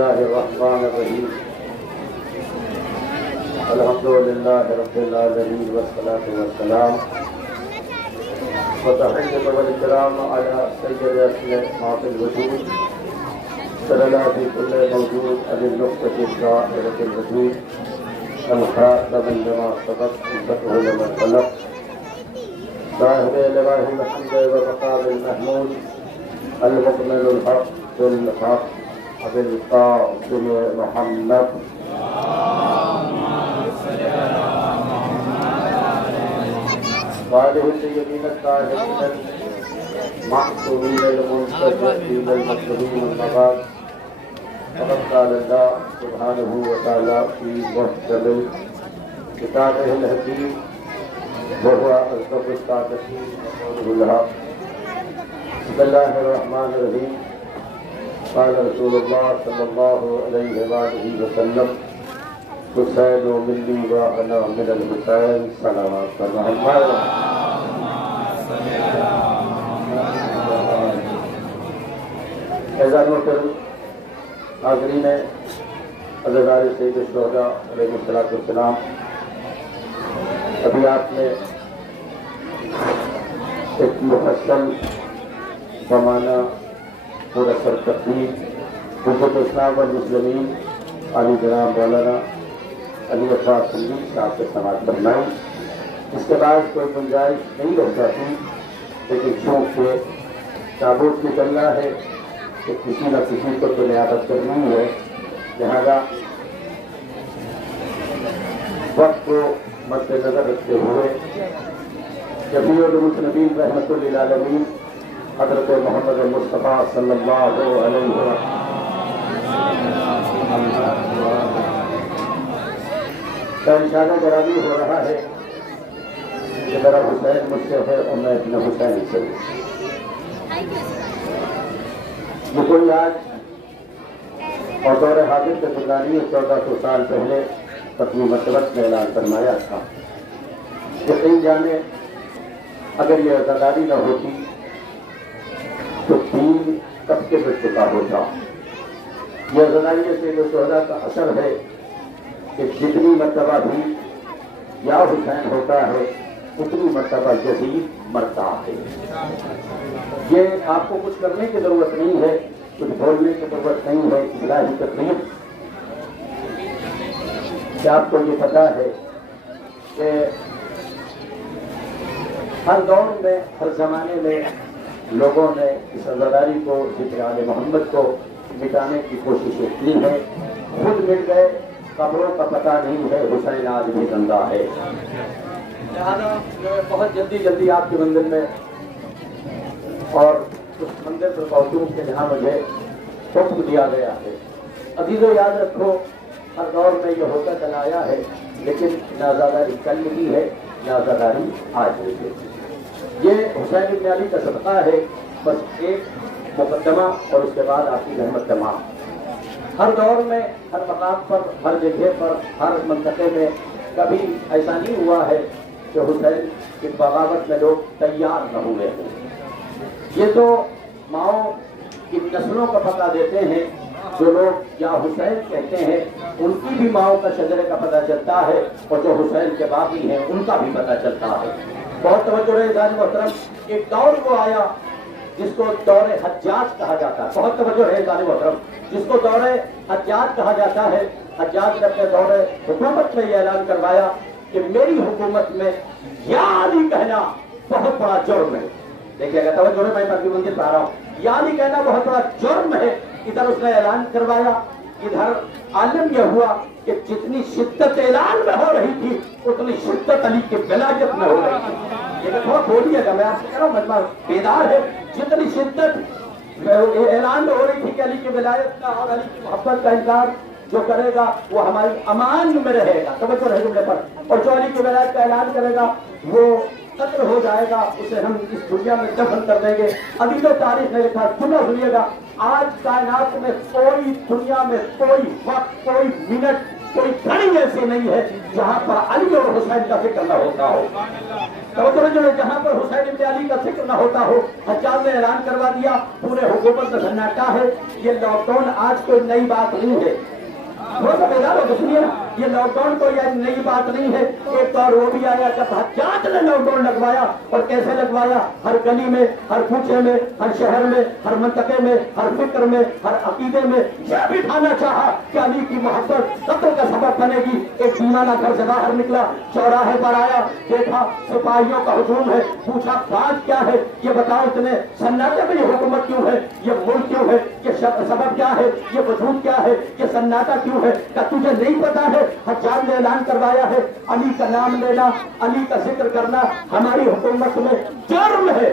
الله الرحمن الرحيم الحمد لله رب العالمين والصلاة والسلام وتحية والكرام على سيد ما في الوجود سرنا في كل موجود على النقطة الظاهرة الوجود الخاتم لما سبق الفتح لمن خلق صاحب لواه الحمد ومقام المحمود المكمل الحق بالحق بالقاسم محمد وآله الطيبين الطاهرين المعصومين المنتجبين المكرمين المباد. فقد قال الله سبحانه وتعالى في محكم كتابه الحكيم وهو أصدق الصادقين وقوله الحق. بسم الله الرحمن الرحيم. قال رسول الله صلى الله عليه وآله وسلم حسین منی وأنا من الحسین صلوات محمد. اعزاز محترم حاضرین عزیزان سید الشہداء علیہ السلام، ابھی آپ نے ایک مفصل بمعنی مرسل تقریر حجت اسلام والمسلمین علی جناب مولانا علی عباس سندھی صاحب سے سماعت فرمائی. اس کے بعد کوئی گنجائش نہیں رہ جاتی، لیکن چونکہ تابوت نکلنا ہے کہ کسی نہ کسی کو تو نیابت کرنی ہے، لہذا وقت کو مد نظر رکھتے ہوئے شفیع المذنبین رحمۃ للعالمین حضرت محمد مصطفیٰ صلی اللہ علیہ وسلم کا ارشاد گرامی ہو رہا ہے کہ میرا حسین مجھ سے ہے اور میں اپنے حسین سے ہوں. یہ کوئی آج اور دور حاضر کے گزاری 1400 سال پہلے پتنی مرتبت میں اعلان فرمایا تھا. یقین جانے اگر یہ عزاداری نہ ہوتی تو دین کب کے بچ چکا ہوتا. یہ عزاداری سید الشہداء کا اثر ہے کہ جتنی مرتبہ بھی یا حسین ہوتا ہے اتنی مرتبہ یزید مرتا ہے. یہ آپ کو کچھ کرنے کی ضرورت نہیں ہے، کچھ بولنے کی ضرورت نہیں ہے. الہی تقریر کیا آپ کو یہ پتا ہے کہ ہر دور میں ہر زمانے میں لوگوں نے اس عزاداری کو ذکر آل محمد کو مٹانے کی کوششیں کی ہیں. خود مٹ گئے، قبروں کا پتہ نہیں ہے، حسین آج بھی زندہ ہے. لہٰذا میں بہت جلدی آپ کے مندر میں اور اس مندر پر پہنچوں کہ جہاں مجھے حکم دیا گیا ہے. عزیزو یاد رکھو، ہر دور میں یہ ہوتا چلا آیا ہے، لیکن نہ عزاداری کل ملی ہے نہ عزاداری آج ملی ہے. یہ حسین بن علی کا صدقہ ہے. بس ایک مقدمہ اور اس کے بعد آپ کی رحمت تمام. ہر دور میں ہر مقام پر ہر جگہ پر ہر منطقے میں کبھی ایسا نہیں ہوا ہے کہ حسین کی بغاوت میں لوگ تیار نہ ہوئے ہیں. یہ تو ماؤں کی نسلوں کا پتہ دیتے ہیں. جو لوگ یا حسین کہتے ہیں ان کی بھی ماؤں کا شجرے کا پتہ چلتا ہے، اور جو حسین کے باقی ہیں ان کا بھی پتہ چلتا ہے. بہت توجہ ہے عزیزان محترم. ایک دور وہ آیا جس کو دور حجاج کہا جاتا ہے. بہت توجہ ہے عزیزان محترم. جس کو دور حجاج کہا جاتا ہے. حجاج نے اپنے دور حکومت میں یہ اعلان کروایا کہ میری حکومت میں یا علی کہنا بہت بڑا جرم ہے. دیکھیے گا توجہ ہے، میں مکی منزل پہ آ رہا ہوں. یا علی کہنا بہت بڑا جرم ہے. ادھر اس نے اعلان کروایا، ادھر عالم یہ ہوا کہ جتنی شدت اعلان میں ہو رہی تھی اتنی شدت علی کی ولایت میں ہو رہی تھی. یہ تھوڑا بولیے گا، میں آپ سے کہہ رہا ہوں مجمع بیدار ہے. جتنی شدت اعلان میں ہو رہی تھی کہ علی کی ولایت کا اور علی کی محبت کا انکار جو کرے گا وہ ہماری امان میں رہے گا. توجہ رہے جملے پر. اور جو علی کی ولایت کا اعلان کرے گا وہ قتل ہو جائے گا، اسے ہم اس دنیا میں دفن کر دیں گے. ابھی تو تاریخ نے لکھا، سنو سنیے گا، آج کائنات میں کوئی دنیا میں کوئی وقت کوئی منٹ کوئی گھڑی ایسی نہیں ہے جہاں پر علی اور حسین کا ذکر نہ ہوتا ہو. توجہ جو ہے جہاں پر حسین ابن علی کا ذکر نہ ہوتا ہو. حجاج نے اعلان کروا دیا پورے حکومت میں سناٹا ہے. یہ لاک ڈاؤن آج کوئی نئی بات نہیں ہے. سنیے نا, یہ لاک ڈاؤن کوئی نئی بات نہیں ہے. ایک دور وہ بھی آیا جب حجاج نے لاک ڈاؤن لگوایا, اور کیسے لگوایا؟ ہر گلی میں, ہر کوچے میں, ہر شہر میں, ہر منطقے میں, ہر فکر میں, ہر عقیدے میں یہ بھی ٹھانا چاہا کہ علی کی محبت قتل کا سبب بنے گی. ایک دیوانہ گھر سے باہر نکلا, چوراہے پر آیا, دیکھا سپاہیوں کا ہجوم ہے, پوچھا بات کیا ہے, یہ بتاؤ تمہیں سناٹے میں یہ حکومت کیوں ہے, یہ ملک کیوں ہے, یہ سبب کیا ہے, یہ وجود کیا ہے, یہ سناٹا کیوں ہے؟ کہ تجھے نہیں پتا ہے حجاج نے اعلان کروایا ہے علی کا نام لینا, علی کا ذکر کرنا ہماری حکومت میں جرم ہے.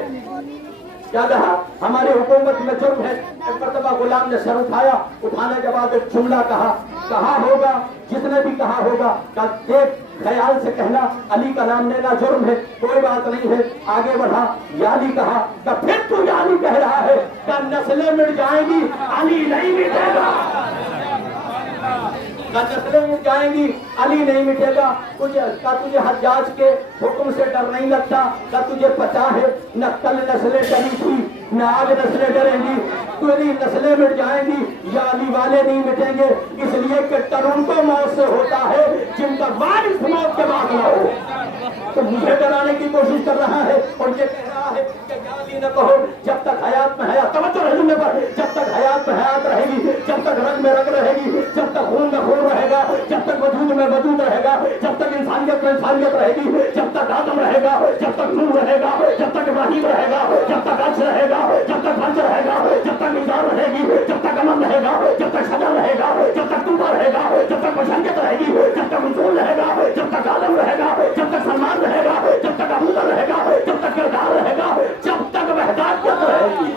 کیا کہا؟ ہماری حکومت میں جرم ہے. ایک مرتبہ غلام نے سر اٹھایا, اٹھانے کے بعد ایک جملہ کہا ہوگا, جس نے بھی کہا ہوگا کہ ایک خیال سے کہنا علی کا نام لینا جرم ہے, کوئی بات نہیں ہے. آگے بڑھا, یا علی کہا, کہ پھر تو یا علی کہہ رہا ہے کہ نسلیں مٹ جائیں گی, علی نہیں مٹے گا. نسلیں مٹ جائیں گی, علی نہیں مٹے گا. تجھے حجاج کے حکم سے ڈر نہیں لگتا؟ کیا تجھے پتا ہے نہ کل نسلیں ڈری تھی نہ آج نسلیں ڈریں گی؟ تیری نسلیں مٹ جائیں گی یا علی والے نہیں مٹیں گے, اس لیے کہ ڈر ان کو موت سے ہوتا ہے جن کا وارث موت کے بعد نہ ہو. تو مجھے ڈرانے کی کوشش کر رہا ہے اور یہ کہہ رہا ہے کہ علی نہ کہو جب تک حیات میں حیات, توجہ رہے جملے پر, جب تک حیات میں حیات رہے گی, جب تک رگ میں رگ رہے گی, جب تک خون میں خون رہے گا, جب تک وجود میں وجود رہے گا, جب تک انسانیت میں انسانیت رہے گی, جب تک آدم رہے گا, جب تک نوح رہے گا, جب تک ابراہیم رہے گا, جب تک عرش رہے گا, جب تک فرج رہے گا, جب تک میزان رہے گی, جب تک امن رہے گا, جب تک شجر رہے گا, جب تک طوبہ رہے گا, جب تک بشریت رہے گی, جب تک رسول رہے گا, جب تک آدم رہے گا, جب تک سلمان رہے گا, جب تک ابو ذر رہے گا, جب تک کردار رہے گا, جب تک وحدانیت رہے گی.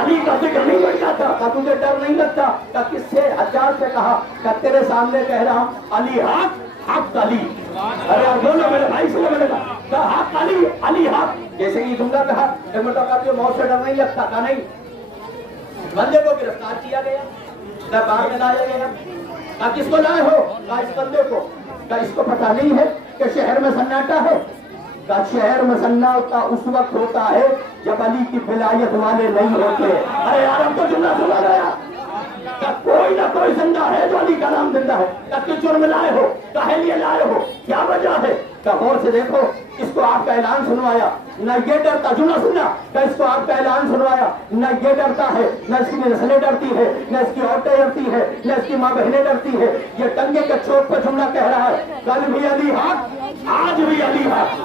علی کا ذکر نہیں بڑھ جاتا. کہ تجھے ڈر نہیں لگتا؟ کہ کس سے؟ حجاج سے کہا کہ تیرے سامنے کہہ رہا ہوں علی حق, حق علی. ارے یار بولو میرے بھائی سے, میں نے کہا حق علی, علی حق. جیسے یہ جملہ کہا, ایک مرتبہ تجھے موت سے ڈر نہیں لگتا؟ کہ نہیں. بندے کو گرفتار کیا گیا, دربار میں لایا گیا. کہ کس کو لائے ہو؟ کہ اس بندے کو. کہ اس کو پتہ نہیں ہے کہ شہر میں سناٹا ہے؟ کہ شہر میں سناٹا اس وقت ہوتا ہے جب علی کی ولایت والے نہیں ہوتے. ارے یار اب تو جملہ سنا گیا کہ کوئی نہ کوئی زندہ ہے جو علی کا نام زندہ ہے. کہ کس جرم لائے ہو, کہے لیے لائے ہو, کیا وجہ ہے؟ کہ غور سے دیکھو, اس کو آپ کا اعلان سنوایا, نہ یہ ڈرتا, جملہ سننا, کہ اس کو آپ کا اعلان سنوایا, نہ یہ ڈرتا ہے, نہ اس کی نسلیں ڈرتی ہے, نہ اس کی عورتیں ڈرتی ہے, نہ اس کی ماں بہنیں ڈرتی ہے. یہ ٹنگے کے چوٹ پہ جملہ کہہ رہا ہے, کل بھی علی حق, آج بھی علی حق.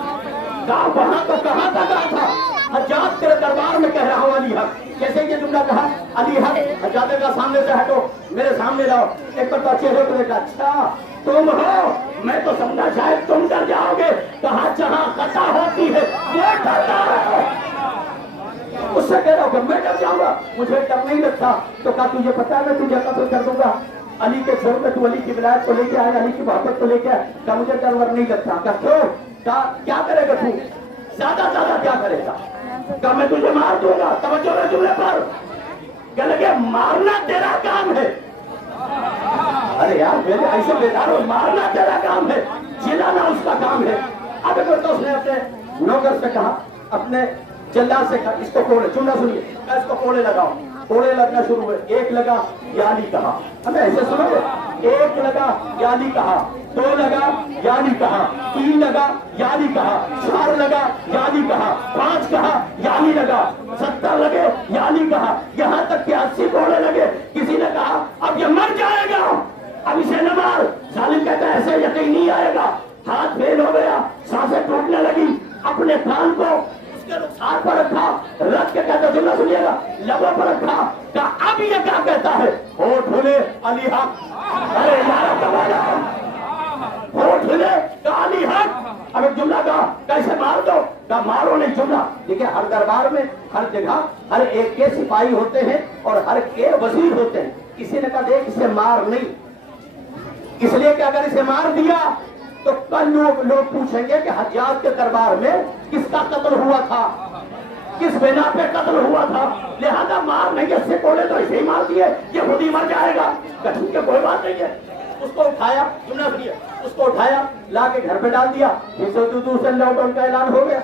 وہاں تو کہاں تک آیا تھا؟ حجاج تیرے دربار میں کہہ رہا ہوں علی حق. کیسے یہ جملہ کہا علی حق؟ حجاج کا سامنے سے ہٹو, میرے سامنے لاؤ. ایک بار چہرے کو دیکھا, اچھا تم ہو, میں تو سمجھا شاید تم ڈر جاؤ گے. کہا جہاں خطا ہوتی ہے وہ ڈرتا ہے. اس سے کہہ رہا ہوں کہ میں ڈر جاؤں گا, مجھے ڈر نہیں لگتا. تو کہا تجھے پتا ہے میں تجھے قتل کر دوں گا. علی کے سر میں تو علی کی ولایت کو لے کے آیا, علی کی محبت کو لے کے آیا. کہ مجھے ڈر ور نہیں لگتا. کہ کیوں؟ کیا کرے گا تو, زیادہ زیادہ کیا کرے گا؟ کہ میں تجھے مار دوں گا. توجہ ہے جملے پر, کہ لگے مارنا تیرا کام ہے. ارے یار میرے ایسے بیدار ہو, مارنا تیرا کام ہے, جلانا اس کا کام ہے. اب ایک بار اس نے اپنے نوکر سے کہا, اپنے جلاد سے کہا, اس کو کوڑے, جملہ سنیے, اس کو کوڑے لگاؤ. کوڑے لگنا شروع ہوئے. ایک لگا یا علی کہا, ہمیں ایسے سنو گے, ایک لگا یا علی کہا, دو لگا یا علی کہا, تین لگا یا علی کہا, چار لگا یا علی کہا, پانچ کہا یا علی لگا, 70 لگے یا علی کہا, یہاں تک کہ 80 کوڑے لگے. کسی نے کہا اب یہ مر جائے گا, اب اسے نہ مار. ظالم کہتا ہے ایسے یقین نہیں آئے گا. ہاتھ فیل ہو گیا, سانسیں ٹوٹنے لگی, اپنے کان کو ہاتھ پر رکھا, رکھ کے کہتا, جملہ سنیے گا, لبوں پر رکھا. کہ اب یہ کیا کہتا ہے؟ ہوٹھ کھلے علی حق. ارے یار کمانا, ہوٹھ کھلے کہ علی حق. اب ایک جملہ کہا, کیسے مار دو؟ کہ مارو نہیں. جملہ دیکھیں, ہر دربار میں ہر جگہ ہر ایک کے سپاہی ہوتے ہیں اور ہر کے وزیر ہوتے ہیں. کسی نے کہا دیکھ اسے مار نہیں, اس لیے کہ اگر اسے مار دیا تو کل لوگ پوچھیں گے کہ حجاج کے دربار میں کس کا قتل ہوا تھا, کس بنا پہ قتل ہوا تھا, لہذا مار نہیں. اس سے کوڑے تو ایسے ہی مار دیے, یہ خود ہی مر جائے گا. کہ ٹھیک ہے کوئی بات نہیں ہے. اس کو اٹھایا، جملہ سنیے، اس کو اٹھایا لا کے گھر پہ ڈال دیا، پھر سے دوسرے لاک ڈاؤن کا اعلان ہو گیا،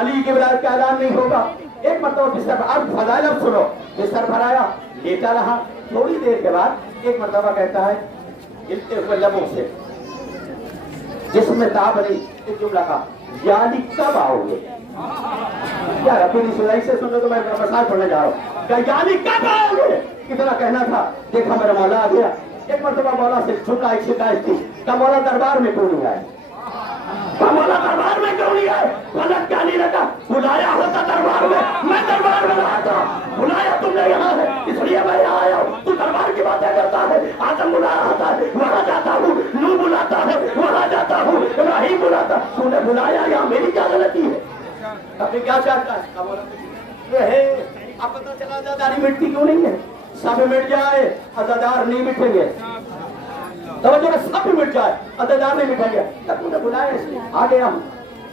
علی کی ولایت کا اعلان نہیں ہوگا۔ ایک مرتبہ بستر پر، اب فضائل اب سنو، بستر پر آیا، لیٹا رہا، تھوڑی دیر کے بعد ایک مرتبہ کہتا ہے ہلتے ہوئے لبوں سے، جس میں تاب نہیں، اس جملہ کا، یعنی کب آؤ گے؟ یار اپنی سنائی سے سنو تو میں مسائل پڑھنے جا رہا ہوں، کہ یعنی کب آؤ گے؟ کتنا کہنا تھا، دیکھا میرا مولا آ گیا۔ ایک مرتبہ مولا سے چھوٹا ایک شکایت تھی کہ مولا دربار میں کیوں نہیں آئے؟ مولا دربار میں کیوں نہیں آئے؟ غلط کیا نہیں رکھا، بلایا ہوتا دربار میں دربار میں رہا تھا، بلایا تم نے یہاں ہے اس لیے میں یہاں آیا ہوں۔ تو دربار کی باتیں کرتا ہے، آدم بلا رہا ہے وہاں جاتا ہوں، نو بلاتا ہے وہاں جاتا ہوں، ابراہیم بلاتا، تو نے بلایا یہاں، میری کیا غلطی ہے؟ ابھی کیا چاہتا ہے؟ اب پتہ چلا عزاداری مٹتی کیوں نہیں ہے؟ سب مٹ جائے عزادار نہیں مٹیں گے، توجہ ہے، سب مٹ جائے عزادار نہیں مٹیں گے، تب تو نے بلایا اس لیے آ گیا ہوں۔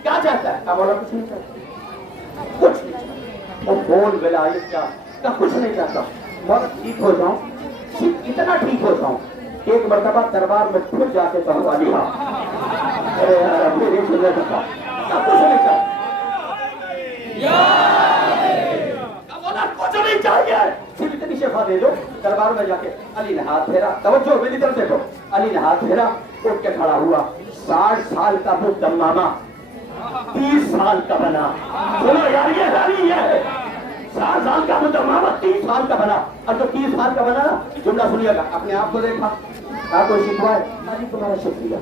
کیا چاہتا ہے؟ کہا مولا کچھ نہیں چاہتا، کچھ نہیں چاہتا، وہ بول ولایت کیا، کہا کچھ نہیں چاہتا، مولا ٹھیک ہو جاؤں، اتنا ٹھیک ہو جاؤں کہ ایک مرتبہ دربار میں پھر جا کے کہوں علی ہاں، ارے یار اب نہیں سننے سکتا، کہا کچھ نہیں چاہتا، کچھ نہیں چاہیے، صرف اتنی شفا دے دو۔ دربار میں جا کے علی نے ہاتھ پھیرا، توجہ میری طرف دیکھو، علی نے ہاتھ پھیرا، اٹھ کے کھڑا ہوا، 60 سال کا وہ دمامہ 30 سال کا بنا، سنو یار یہ حالی یہ ہے، 60 سال کا وہ دمامہ 30 سال کا بنا، اور جو 30 سال کا بنا نا، جملہ سنیے گا، اپنے آپ کو دیکھا، آپ کو شکوا ہے، علی تمہارا شکریہ،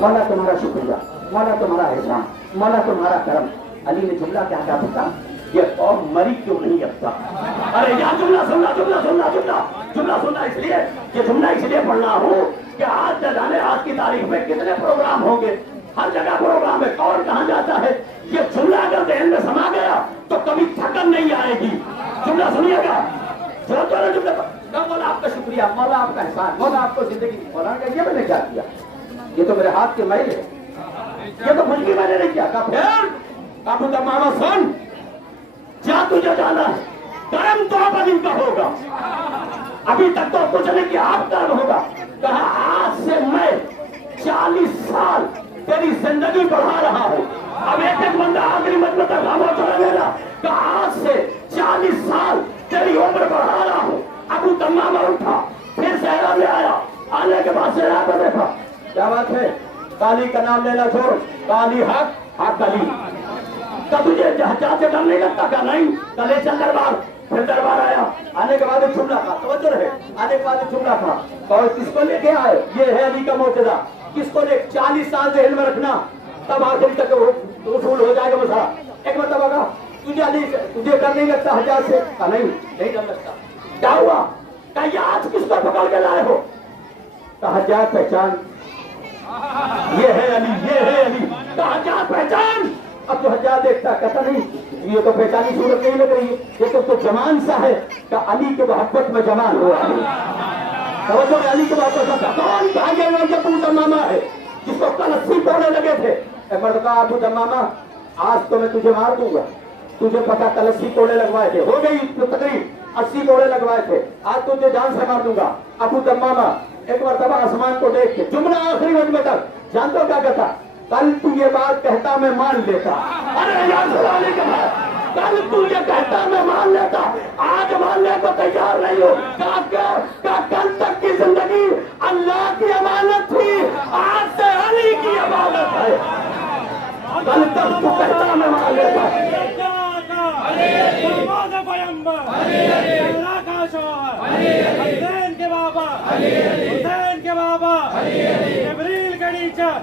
مولا تمہارا شکریہ، مولا تمہارا احسان، مولا تمہارا کرم۔ علی نے جملہ کیا کہا پتا، یہ قوم مری کیوں نہیں ابتا؟ ارے یار جملہ سننا جملہ سننا اس لیے، یہ جملہ اس لیے پڑھنا ہوں کہ آج نہ جانے آج کی تاریخ میں کتنے پروگرام ہوں گے، ہر جگہ پروگرام ہے، کون کہاں جاتا ہے، یہ جملہ اگر ذہن میں سما گیا تو کبھی تھکن نہیں آئے گی۔ جملہ سنیے گا، جملہ مولا آپ کا شکریہ، مولا آپ کا احسان، مولا آپ کو زندگی، مولا کہ یہ میں نے کیا کیا، یہ تو میرے ہاتھ کے میل ہے، یہ تو مجھ کی میں نے نہیں کیا۔ کہا پھر ابو دمامہ سن، جا تجھے جانا ہے، کرم تو اب علی کا ہوگا، ابھی تک تو کچھ نہیں کیا، اب کرم ہوگا۔ کہا آج سے میں 40 سال تیری زندگی بڑھا رہا ہوں، اب ایک ایک بندہ آخری مجمع تک خاموش رہے گا۔ کہا آج سے 40 سال تیری عمر بڑھا رہا ہوں۔ ابو دمامہ اٹھا، پھر صحرا میں آیا، آنے کے بعد صحرا پر دیکھا، کیا بات ہے، کالی کا نام لینا چھوڑ، کالی حق علی، کا تجھے جہاز سے ڈر نہیں لگتا؟ کہا نہیں، چلے چل دربار۔ پھر دربار آیا، آنے کے بعد ایک جملہ تھا، توجہ رہے، آنے کے بعد ایک جملہ تھا، اور کس کو لے کے آئے؟ یہ ہے علی کا معجزہ، کس کو لے 40 سال ذہن میں رکھنا، تب آخر تک وصول ہو جائے گا مسئلہ۔ ایک مرتبہ کہا تجھے علی تجھے ڈر نہیں لگتا حجاز سے؟ کہا نہیں ڈر لگتا۔ کیا ہوا؟ کہا یہ آج کس کو پکڑ کے لائے ہو؟ کہا حجاز پہچان، یہ ہے علی، یہ ہے علی۔ کہا حجاز پہچان، اب تو حجاز دیکھتا، کہتا نہیں یہ تو پہچانی صورت نہیں لگ رہی ہے، یہ تو جوان سا ہے۔ کہ علی کے محبت میں جوان ہوا علی، توجہ علی کے محبت میں کون کہا گیا یہ ابو دمامہ ہے جس کو کل 80 کوڑے لگے تھے۔ ایک مرد کہا ابو دمامہ آج تو میں تجھے مار دوں گا، تجھے پتا کل 80 کوڑے لگوائے تھے، ہو گئی تقریب 80 کوڑے لگوائے تھے، آج تجھے جان سے مار دوں گا۔ ابو دمامہ ایک مرتبہ آسمان کو دیکھ کے، جملہ آخری مجمع تک، جانتے ہو کیا کہتا؟ کل تو یہ بات کہتا میں مان لیتا، ارے یاد سنانے کے بعد کل تو یہ کہتا میں مان لیتا، آج ماننے کو تیار نہیں ہو۔ کہا کل تک کی زندگی اللہ کی امانت تھی، آج سے علی کی امانت ہے، کل تک تو کہتا میں مان لیتا۔ حسین کے بابا، حسین کے بابا، جبریل کا نیچر،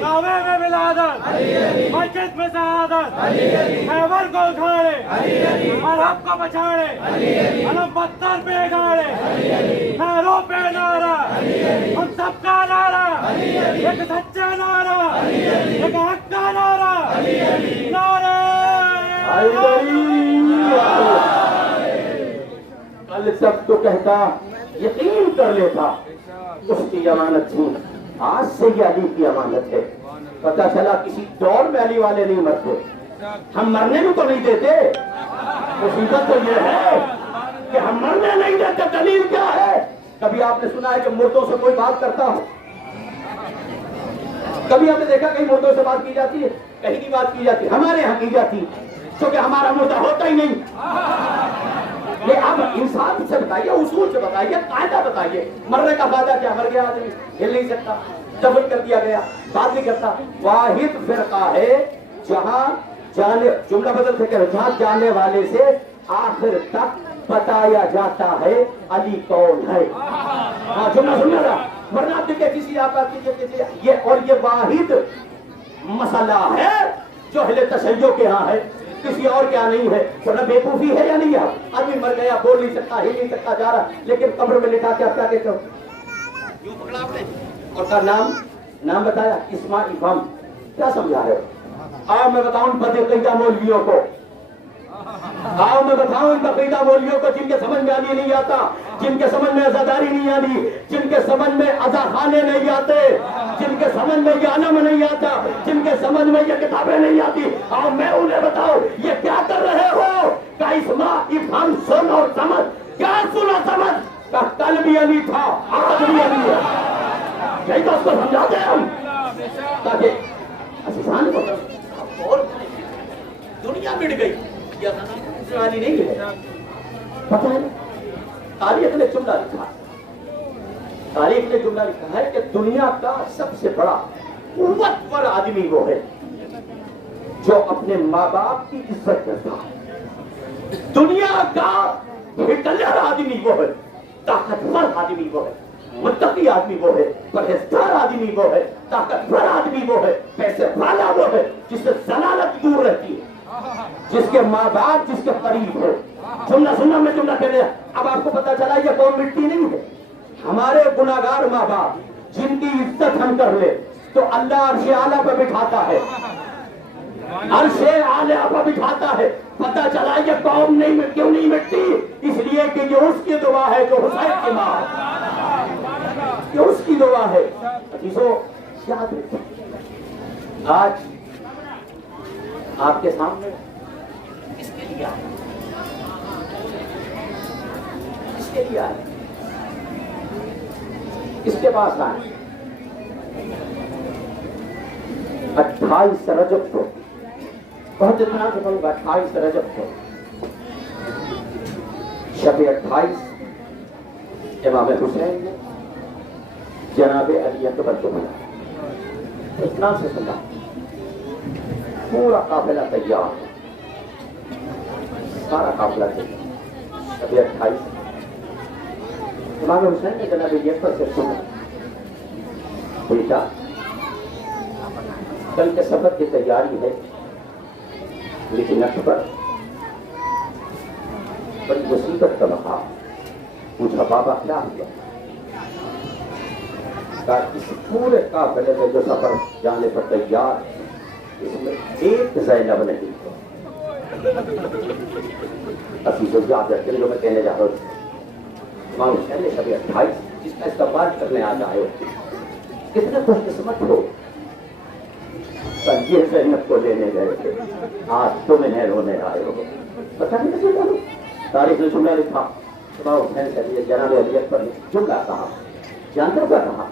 کعبے میں ولادت، مسجد میں شہادت، خیبر کو اکھاڑے، مذہب کو بچاڑے، علم پتھر پہ گاڑے، نعروں پہ نعرہ، ہم سب کا نعرہ، ایک سچا نعرہ، ایک حق کا نعرہ، نعرہ کل سب تو کہتا، یقین کر لیتا اس کی امانت تھی، آج سے یہ علی کی امانت ہے۔ پتہ چلا کسی دور میں علی والے نہیں مرتے، ہم مرنے بھی تو نہیں دیتے، مصیبت تو یہ ہے کہ ہم مرنے نہیں دیتے۔ دلیل کیا ہے؟ کبھی آپ نے سنا ہے کہ مردوں سے کوئی بات کرتا ہو؟ کبھی آپ نے دیکھا کہیں مردوں سے بات کی جاتی ہے؟ کہیں نہیں بات کی جاتی. ہمارے یہاں کی جاتی کیونکہ ہمارا مردہ ہوتا ہی نہیں. یہ آپ انسان سے بتائیے, اصول سے بتائیے, قاعدہ بتائیے. مرنے کا فائدہ کیا؟ مر گیا آدمی, ہل نہیں سکتا, دفن کر دیا گیا, بات نہیں کرتا. واحد فرقہ ہے جہاں جملہ بدل سے کہہ رہے, جہاں جانے والے سے آخر تک بتایا جاتا ہے علی کون ہے. ہاں جملہ سننا تھا, ورنہ آپ دیکھیں کسی آپ یہ اور یہ واحد مسئلہ ہے جو اہل تشیع کے ہاں ہے, کسی اور کیا نہیں ہے. ورنہ بیوقوفی ہے یا نہیں ہے؟ آدمی مر گیا, بول نہیں سکتا, ہل نہیں سکتا, جا رہا, لیکن قبر میں لٹا کے آپ کیا کہتے ہو؟ یوں پکڑا آپ نے اور کا نام بتایا اسماعیل فم. کیا سمجھا ہے؟ آؤ میں بتاؤں بدعقیدہ مولویوں کو, آؤ میں بتاؤں ان بدعقیدہ مولویوں کو جن کے سمجھ میں علی نہیں آتا, جن کے سمجھ میں عزاداری نہیں آتی, جن کے سمجھ میں عزاخانے نہیں آتے, جن کے سمجھ میں یہ علم نہیں آتا, جن کے سمجھ میں یہ کتابیں نہیں آتی. آؤ میں انہیں بتاؤں یہ کیا کر رہے ہو. کا اسماعیل فم سن اور سمجھ, کیا سن اور سمجھ, کا کل بھی علی تھا, آج بھی علی ہے. یہی تو اس کو سمجھاتے ہیں ہم تاکہ اسان کو اور دنیا مٹ گئی. علی نہیں ہے, پتہ ہے تاریخ نے جملہ لکھا, تاریخ نے جملہ لکھا ہے کہ دنیا کا سب سے بڑا قوتور آدمی وہ ہے جو اپنے ماں باپ کی عزت کرتا ہے. دنیا کا ہٹلر آدمی وہ ہے, طاقتور آدمی وہ ہے, متقی آدمی وہ ہے, پرہیزگار آدمی وہ ہے, طاقتور آدمی وہ ہے, پیسے والا وہ ہے جس سے ضلالت دور رہتی ہے, جس کے ماں باپ جس کے قریب ہو. جملہ سننا میں جملہ کہہ رہے ہیں. اب آپ کو پتا چلا یہ قوم مٹی نہیں ہے. ہمارے گناہگار ماں باپ جن کی عزت ہم کر لے تو اللہ عرش اعلیٰ پہ بٹھاتا ہے, عرش اعلیٰ پہ بٹھاتا ہے. پتا چلا یہ قوم نہیں کیوں نہیں مٹتی؟ اس لیے کہ یہ اس کی دعا ہے جو حسین کی ماں ہے, یہ اس کی دعا ہے. عزیزو یاد رکھیں, آج آپ کے سامنے کس کے لیے آئے, کس کے لیے آئے, کس کے پاس آئے؟ 28 رجب کو, بہت اتنا سے بولوں گا, 28 رجب کو شب 28 امام حسین نے جناب علی اکبر کو بلایا. اتنا سے سنا, پورا قافلہ تیار, سارا قافلہ تیار. شب 28 امام حسین نے جناب علی اکبر سے سنا, بیٹا کل کے سفر کی تیاری ہے, لیکن اکبر بڑی مصیبت کا مقام. پوچھا بابا کیا ہوا؟ اس پورے قافلے میں جو سفر جانے پر تیار, اس میں ایک زینب نہیں. عزیزو یاد رکھیں جو میں کہنے جا رہا ہوں. امام حسین نے شب 28 جس کا استقبال کرنے آ جائے ہو, کتنے خوش قسمت ہو. یہ زینب کو لینے گئے تھے, آج تمہیں رونے آئے ہو. پتہ نہیں کسی کو تاریخ نے جملہ لکھا. امام حسین سے لیے جناب علی اکبر نے جملہ کہا, جانتے ہو کیا کہا؟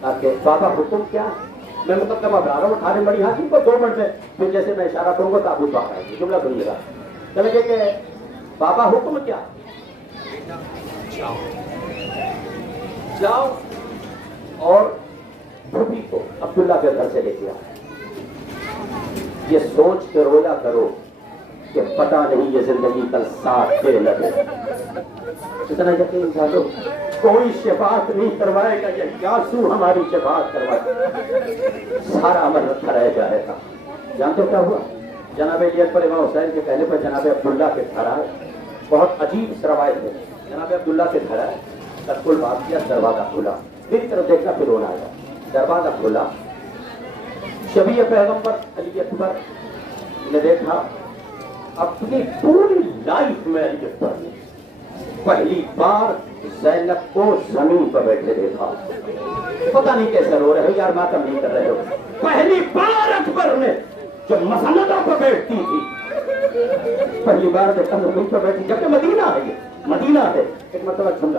تاکہ بابا حکم کیا, میں مقدمہ بنا رہا ہوں, کھانے بڑی ہاتھی کو 2 منٹ میں پھر جیسے میں اشارہ کروں گا تابوت باہر آئے گی. جملہ سنیے گا, چلے کہ بابا حکم کیا, جاؤ اور بھوپی کو عبداللہ کے گھر سے لے کے آؤ. یہ سوچ کے رویا کرو کہ پتہ نہیں یہ زندگی کل ساتھ دے لگے. اتنا یقین جانو کوئی شفاعت نہیں کروائے گا, یہ یاسو ہماری شفاعت کروائے, سارا عمل رکھا رہ جائے گا. جانتے کیا ہوا؟ جناب علی اکبر امام حسین کے کہنے پر جناب عبداللہ کے گھر آئے. بہت عجیب روایت ہے. جناب عبداللہ کے گھر آئے, تدخل بات کیا, دروازہ کھلا, میری طرف دیکھنا پھر رونا آیا. دروازہ کھلا, شبیہ پیغمبر علی اکبر نے دیکھا. اپنی پوری لائف میں علی اکبر نے پہلی بار زینب کو زمین پر بیٹھے دیکھا. پتہ نہیں کیسے رو رہے ہو یار, ماتم نہیں کر رہے ہو. پہلی بار اکبر نے جو مسندوں پر بیٹھتی تھی, پہلی بار دیکھا زمین پر بیٹھی, جبکہ مدینہ ہے, یہ مدینہ ہے. ایک مرتبہ جملہ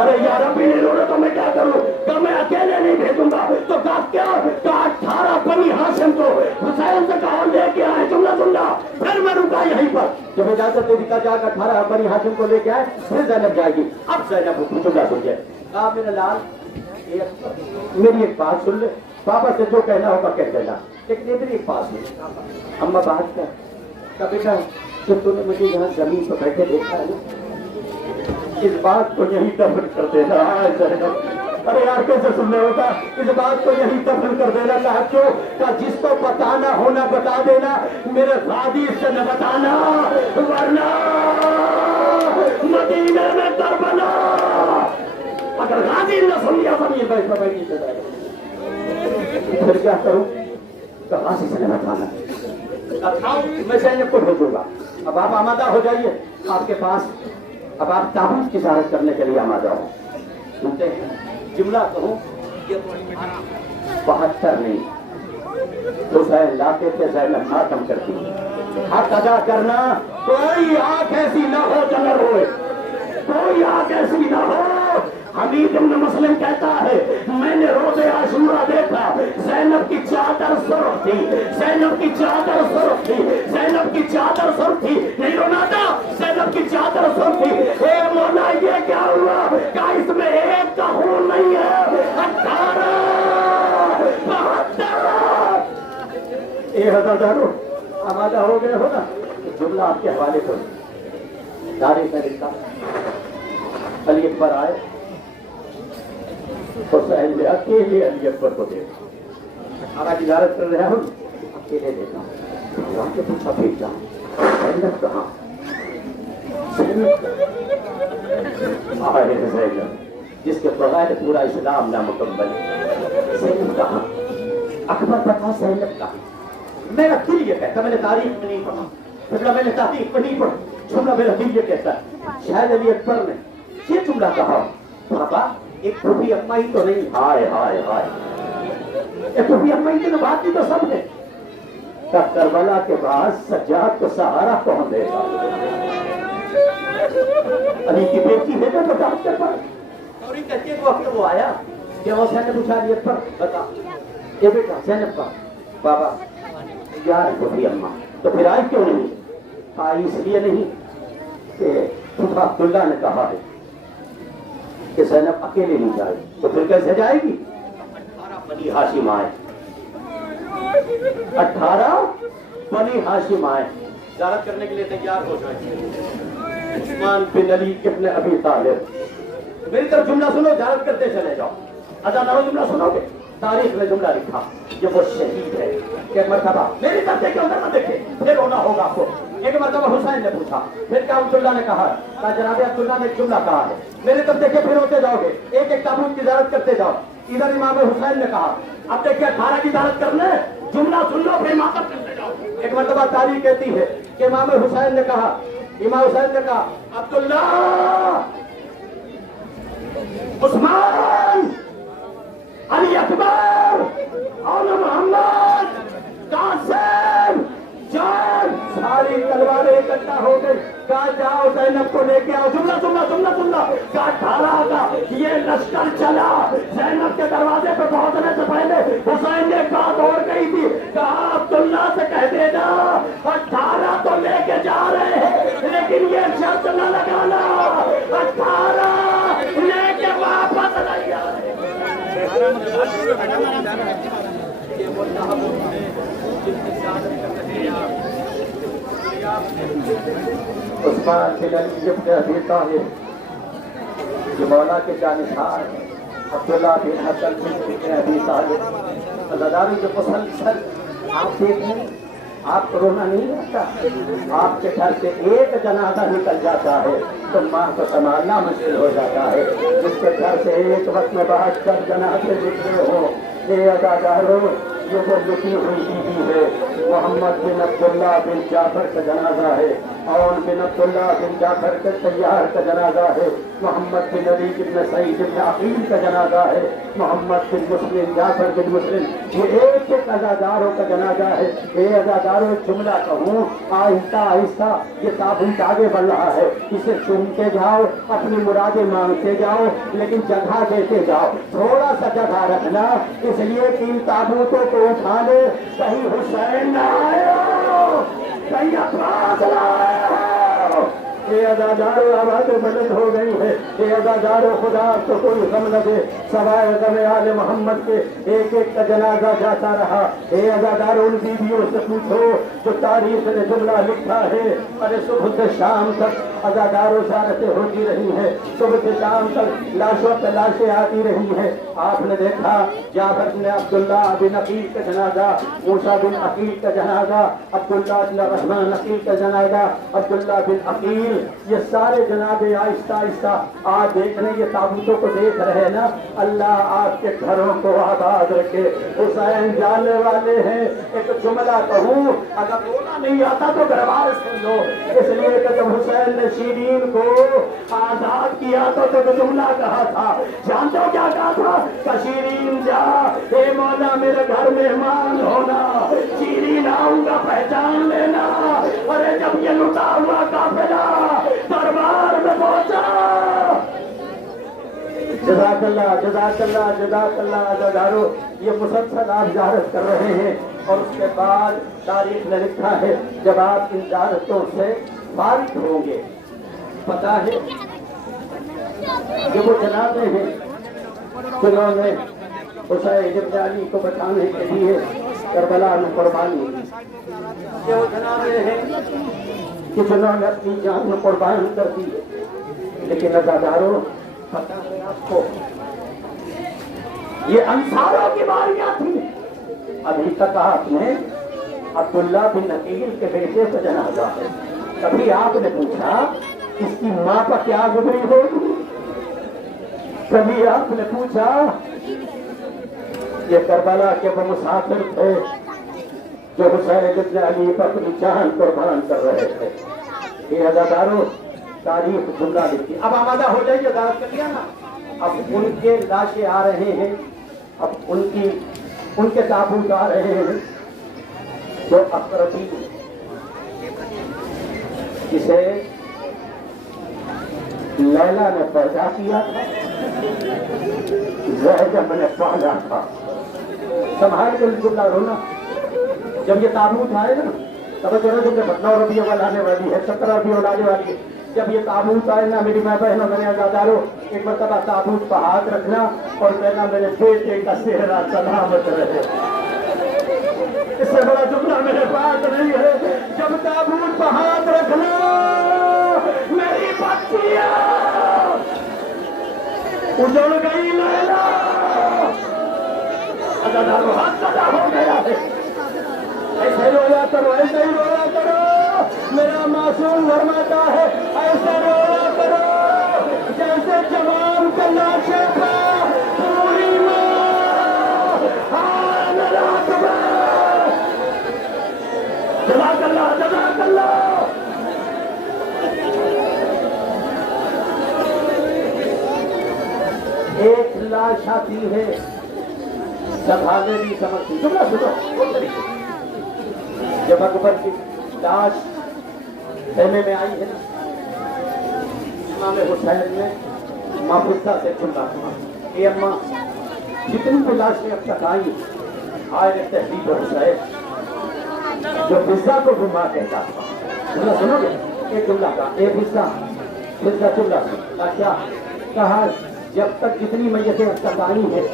ارے یار ابھی نہیں رو رہا تو میں کیا کروں؟ کہ میں اکیلے نہیں بھیجوں گا تو کیا 18 بنی ہاشم کو حسین سے کہا لے کے آئے، جملہ سننا، پھر میں رکا یہیں پر جب اجازت دے دی جا کر 18 بنی ہاشم کو لے کے آئے، پھر زینب جائے گی۔ اب زینب جملہ سن جائے، کہا میرے لال میری ایک بات سن لے، پاپا سے جو کہنا ہوگا کہہ دینا، لیکن میری ایک بات سن، اما بات کیا بیٹا جب تو نے مجھے یہاں زمین پر بیٹھے دیکھا ہے اس بات کو یہیں دفن کر دینا۔ ارے یار کیسے سننے ہوگا؟ اس بات کو یہیں دفن کر دینا۔ کہا کیوں؟ کہ جس کو بتانا ہونا بتا دینا، میرے غادی سے نہ بتانا، ورنہ مدینے میں کربلا اگر غازی نہ سن لیا زمین بیٹھ پر بیٹھی سے جائے پھر کیا کروں؟ کہ غازی سے نہ بتانا، میں زینب کو بھیجوں گا۔ اب آپ آمادہ ہو جائیے، آپ کے پاس اب آپ تابوت کی زیارت کرنے کے لیے آمادہ ہو۔ سنتے ہیں جملہ کہوں، 72 نہیں حسین لاتے تھے، زینب ماتم کرتی، حق ادا کرنا، کوئی آنکھ ایسی نہ ہو جنر ہوئے، کوئی آنکھ ایسی نہ ہو۔ حبیب ابن مسلم کہتا ہے میں نے روز عاشورہ دیکھا، زینب کی چادر سرخ تھی، زینب کی چادر سرخ تھی، زینب کی چادر سرخ تھی، نہیں رونا تھا، زینب کی چادر سرخ تھی۔ اے مولا یہ کیا ہوا کہ اس میں ایک کا خون نہیں ہے، 18 72 اے ہزاروں آمادہ ہو گئے ہو نا؟ جملہ آپ کے حوالے کرو، تاریخ میں لکھا علی اکبر آئے، حسین نے اکیلے علی اکبر کو دے آگا تجارت کر رہے ہم اکیلے دیتا ہوں، وہاں کے پوچھا بھیجا زینب کہاں؟ آئے زینب جس کے بغیر پورا اسلام نامکمل، زینب کہاں؟ اکبر بتا زینب کہاں؟ میرا دل یہ کہتا، میں نے تاریخ میں نہیں پڑھا، جملہ میں نے تاریخ میں نہیں پڑھا، جملہ میرا دل یہ کہتا ہے شاید علی اکبر نے یہ جملہ کہا، بابا ایک پھوپھی اما ہی تو نہیں، ہائے ہائے ہائے ایک پھوپھی اما ہی کی تو بات ہی تو سب ہے، کہ کربلا کے بعد سجاد کو سہارا کون دے گا؟ علی کی بیٹی ہے نا بتا کر پر اور یہ کہتے ہیں وہ آیا کہ حسین نے پوچھا علی اکبر بتا یہ بیٹا زینب کا بابا یار پھوپھی اما، تو پھر آئی کیوں نہیں؟ آئی اس لیے نہیں کہ پھوپھا عبداللہ نے کہا ہے کہ زینب اکیلے نہیں جائے، تو پھر کیسے جائے گی؟ 18 بنی ہاشم آئے، 18 بنی ہاشم آئے، زیارت کرنے کے لیے تیار ہو جائے۔ عثمان بن علی ابن ابی طالب، میری طرف جملہ سنو، زیارت کرتے چلے جاؤ، ادا نہ ہو جملہ سنو گے، تاریخ میں جملہ لکھا یہ وہ شہید ہے کہ مرتبہ میری طرف دیکھے ادھر نہ دیکھے، پھر ہونا ہوگا آپ کو۔ ایک مرتبہ حسین نے پوچھا، پھر کیا عبداللہ نے کہا، کہا جناب عبداللہ نے جملہ کہا ہے، میری طرف دیکھے پھر ہوتے جاؤ گے، ایک ایک تابوت کی زیارت کرتے جاؤ۔ ادھر امام حسین نے کہا اب دیکھیے 18 کی زیارت کرنے، جملہ سن لو پھر ماتم کرتے جاؤ۔ ایک مرتبہ تاریخ کہتی ہے کہ امام حسین نے کہا، امام حسین نے کہا عبداللہ، عثمان، علی اکبر اور محمد، قاسم، جان، ساری تلواریں اکٹھا ہو گئی، کہا جاؤ زینب کو لے کے آؤ۔ جملہ سننا جملہ سننا، کہا 18 کا یہ لشکر چلا، زینب کے دروازے پہ پہنچنے سے پہلے حسین نے ایک بات اور کہی تھی، کہا عبداللہ سے کہہ دینا 18 تو لے کے جا رہے ہیں لیکن یہ شرط نہ لگانا 18 لے کے واپس نہیں آ رہے۔ عثمان بن علی ابن ابی طالب یہ مولا کے جانشار، عبداللہ بن حسن بن ابی طالب، عزاداری جو مسلسل آپ دیکھیں، آپ کو رونا نہیں آتا، آپ کے گھر سے ایک جنازہ نکل جاتا ہے تو ماں کو سنبھالنا مشکل ہو جاتا ہے، جس کے گھر سے ایک وقت میں 72 جنازے نکلے ہو۔ اے عزادارو، یہ وہ لٹی ہوئی بیوی ہے، محمد بن عبداللہ بن جعفر کا جنازہ ہے، اور بن عبداللہ بن جعفر کے تیار کا جنازہ ہے، محمد بن علی بن سعید بن عقیل کا جنازہ ہے، محمد بن مسلم جعفر بن مسلم، یہ ایک ایک عزاداروں کا جنازہ ہے۔ یہ عزاداروں جملہ کہوں، آہستہ آہستہ یہ تابوت آگے بڑھ رہا ہے، اسے چومتے جاؤ، اپنی مرادیں مانگتے جاؤ، لیکن جگہ دیتے جاؤ، تھوڑا سا جگہ رکھنا، اس لیے کہ ان تابوتوں کو اٹھانے کہیں حسین نہ آئے ہو، کہیں عباس نہ آئے ہو۔ یہ عزاداروں آوازیں بلند ہو گئی ہے، یہ عزاداروں خدا تو کوئی غم نہ دے، سوائے غم آل محمد کے ایک ایک کا جنازہ جاتا رہا۔ یہ عزاداروں ان بیویوں سے پوچھو جو تاریخ نے جملہ لکھا ہے، ارے صبح سے شام تک عزاداروں زیارتیں ہوتی رہی ہیں، صبح سے شام تک لاشوں پہ لاشیں آتی رہی ہیں۔ آپ نے دیکھا جعفر بن عبداللہ بن عقیل کا جنازہ، موسیٰ بن عقیل کا جنازہ، عبداللہ بن رحمان عقیل کا جنازہ، عبداللہ بن عقیل، یہ سارے جنازے آہستہ آہستہ آج دیکھ رہے ہیں، یہ تابوتوں کو دیکھ رہے ہیں نا۔ اللہ آپ کے گھروں کو آباد رکھے۔ حسین جانے والے ہیں، ایک جملہ کہوں، اگر بولا نہیں آتا تو گھروار سن لو، اس لیے کہ جب حسین نے شیرین کو آزاد کیا تو جملہ کہا تھا، جانتے ہو کیا کہا تھا؟ کہ شیرین جا، اے مولا میرے گھر مہمان ہونا، شیرین آؤں گا پہچان لینا۔ ارے جب یہ لٹا ہوا قافلہ دربار میں پہنچا، جزاک اللہ جزاک اللہ جزاک اللہ عزادارو، یہ مسلسل آپ زیارت کر رہے ہیں، اور اس کے بعد تاریخ نے لکھا ہے جب آپ ان زیارتوں سے فارغ ہوں گے، پتہ ہے یہ وہ جنازے ہیں جنہوں نے حسین ابن علی کو بچانے کے لیے کربلا میں قربانی دی، یہ وہ جنازے ہیں کہ جنہوں نے اپنی جان قربان کر دی۔ لیکن عزاداروں پتہ ہے آپ کو، یہ انصاروں کی باریاں تھیں۔ ابھی تک آپ نے عبداللہ بن عقیل کے بیٹے کا جنازہ ہے، کبھی آپ نے پوچھا اس کی ماں کا کیا گزری ہوگی؟ کبھی آپ نے پوچھا؟ یہ کربلا کے وہ مسافر تھے جو حسین ابن علی پر اپنی جان قربان کر رہے تھے۔ یہ عزاداروں تاریخ جملہ لکھی۔ اب آمادہ ہو جائیے، دعوت کر لیا نا، اب ان کے لاشیں آ رہے ہیں، اب ان کے تابوت آ رہے ہیں، جو اقربی جسے لیلا نے پیدا کیا تھا، زینب نے پالا تھا، سنبھال کے جملہ رونا۔ جب یہ تابوت آئے نا، توجہ رہے، جب 9 ربیع الاول آنے والی ہے، 17 ربیع الاول آنے والی ہے، جب یہ تابوت آئے نا، میری ماں بہنوں میرے عزاداروں، ایک مرتبہ تابوت پہ ہاتھ رکھنا اور کہنا میرے بیٹے کا چہرہ سلامت رہے۔ اس سے بڑا جملہ میرے پاس نہیں ہے۔ جب تابوت پہ ہاتھ رکھنا، میری بچیاں اجڑ گئی لیلا، عزاداروں ہاتھ زدہ ہو گیا ہے۔ ایسے رویا کرو، ایسے ہی رویا کرو، میرا معصوم فرماتا ہے ایسے رویا کرو جیسے جوان کے لاشے پہ پوری ماں آن رات میں۔ جزاک اللہ جزاک اللہ۔ ایک لاش آتی ہے، سنبھالنے نہیں سمجھتی، جملہ سنو وہ طریقے۔ جب اکبر کی لاش خیمے میں آئی ہے، امام حسین نے محفوظہ سے جملہ سنا، اے اماں جتنی بھی لاشیں اب تک آئی آئے تحریب حسین جو فضہ کو گما کہتا تھا، جملہ سنو گے؟ ایک جملہ کا ایک حصہ فضہ جملہ کیا کہا؟ جب تک جتنی میتیں اب تک آئی ہیں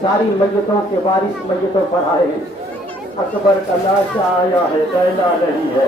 ساری میتوں کے وارث میتوں پر آئے ہیں، اکبر کا لاشا آیا ہے، لیلا نہیں ہے۔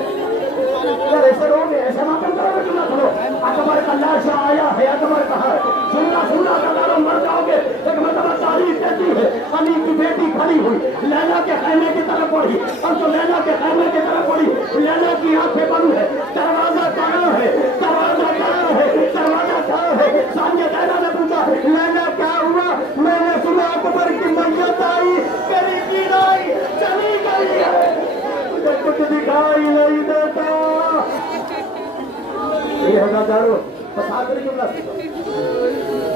ایسے رو گے، ایسے ماتم کرو گے، جملہ سنو، اکبر کا لاشا آیا ہے، اکبر کہا ہے، جملہ سننا کا مر جاؤ گے۔ ایک مرتبہ تاریخ کہتی ہے علی کی بیٹی کھڑی ہوئی، لیلا کے خیمے کی طرف بڑھی، اور جو لیلا کے خیمے کی طرف بڑھی، لیلا کی آنکھیں بند ہے، دروازہ کہاں ہے، دروازہ کہاں ہے، دروازہ کہاں ہے؟ ثانیہ لیلا نے پوچھا لیلا کیا ہوا؟ میں نے سنا اکبر کی میت آئی، میری گرائی چلی گئی ہے، مجھے کچھ دکھائی نہیں دیتا۔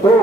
2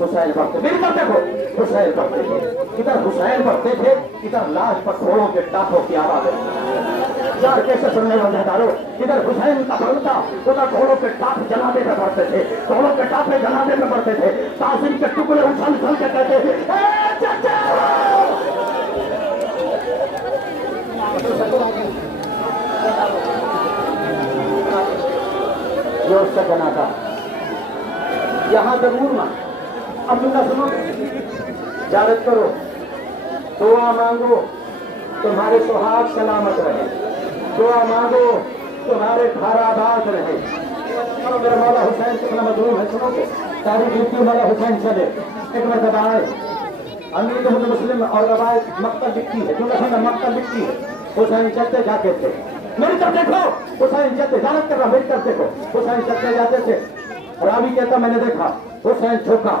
حسین بڑھتے میری طرف دیکھو حسین بڑھتے تھے ادھر حسین بڑھتے تھے ادھر لاش پر گھوڑوں کے ٹاپوں کی آواز ہے یار کیسے سننے والے دارو ادھر حسین کا بڑھتا ادھر گھوڑوں کے ٹاپ جنازے میں بڑھتے تھے گھوڑوں کے ٹاپے جنازے میں بڑھتے تھے تعظیم کے ٹکڑے اچھل اچھل کے کہتے تھے اے چچا یہ اس کا جنازہ یہاں ضرور نا عبداللہ سنو زیارت کرو دعا مانگو تمہارے سہاگ سلامت رہے دعا مانگو تمہارے گھر آباد رہے میرا مولا حسین کتنا مظلوم ہے سنو گے تاریخ لکھی مولا حسین چلے ایک مرتبہ آئے امیر مسلم اور روایت مکتب لکھتی ہے جو لکھنا مکتب لکھتی ہے حسین چلتے جاتے تھے میری طرف دیکھو حسین چلتے زیارت کر رہا میری طرف دیکھو حسین چلتے جاتے تھے راوی کہتا میں نے دیکھا حسین جھکا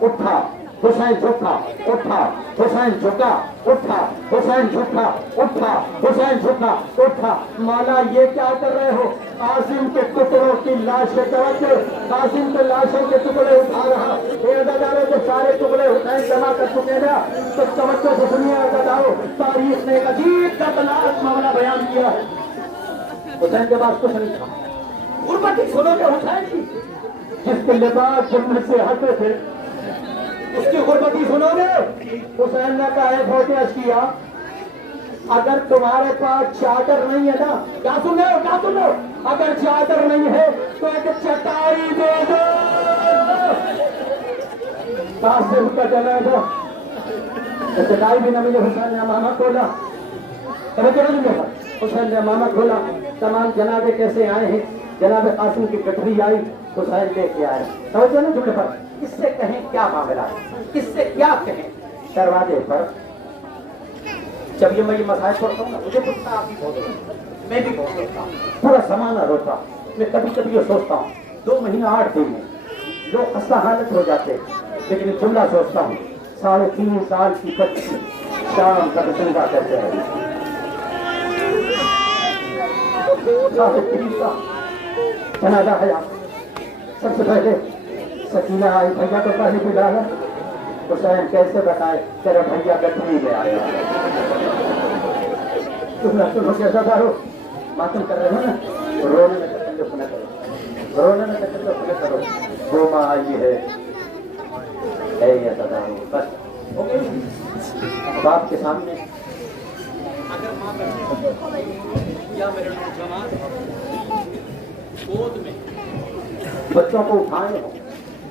اٹھا حسین جھکا اٹھا حسین جھکا اٹھا حسین جھکا اٹھا حسین جھکا اٹھا مولا یہ کیا کر رہے ہو قاسم کے ٹکڑوں کی لاشیں توجہ قاسم کے لاشوں کے ٹکڑے اٹھا رہا عزاداروں کے سارے ٹکڑے حسین جمع کر چکے نا تو توجہ سے سنیے عزاداروں تاریخ نے ایک عجیب دردناک معاملہ بیان کیا ہے حسین کے پاس کچھ نہیں تھا غربت ہی سنو گے حسین کی جس کے لباس جنت سے ہٹے تھے اس کی غربتی سنو گے حسین نے کہا ہے فوٹیاں کیا اگر تمہارے پاس چادر نہیں ہے نا کیا سن رہے ہو اگر چادر نہیں ہے تو ایک چٹائی دے دو قاسم کا جنازہ چٹائی بھی نہ ملے حسین نے امامہ کھولا حسین نے امامہ کھولا تمام جنازے کیسے آئے ہیں جناب قاسم کی گٹھری آئی حسین لے کے آئے توجہ نا جملے پر کس سے کہیں کیا معاملہ کس سے کیا کہیں دروازے پر جب یہ میں یہ مسائل پڑھتا ہوں نا مجھے غصہ آپ بھی بہت ہوتا میں بھی بہت ہوتا ہوں پورا زمانہ روتا میں کبھی کبھی یہ سوچتا ہوں 2 مہینہ 8 دن میں لوگ خستہ حالت ہو جاتے لیکن جملہ سوچتا ہوں 3.5 سال کی بچی شام کا زندہ کرتے ہیں 3.5 سال جنازہ ہے سب سے پہلے سکینہ آئی بھیا تو پہلے بھی ڈالا حسین کیسے بتائے تیرا بھیا گٹھری لے آیا تم کیسا دارو ماتم کر رہے ہو نا رونے میں تکلف نہ کرو رونے میں تکلف نہ کرو وہ ماں آئی ہے ایسا دارو بس باپ کے سامنے اگر ماں یا میرے نوجوان گود میں بچوں کو اٹھائے ہو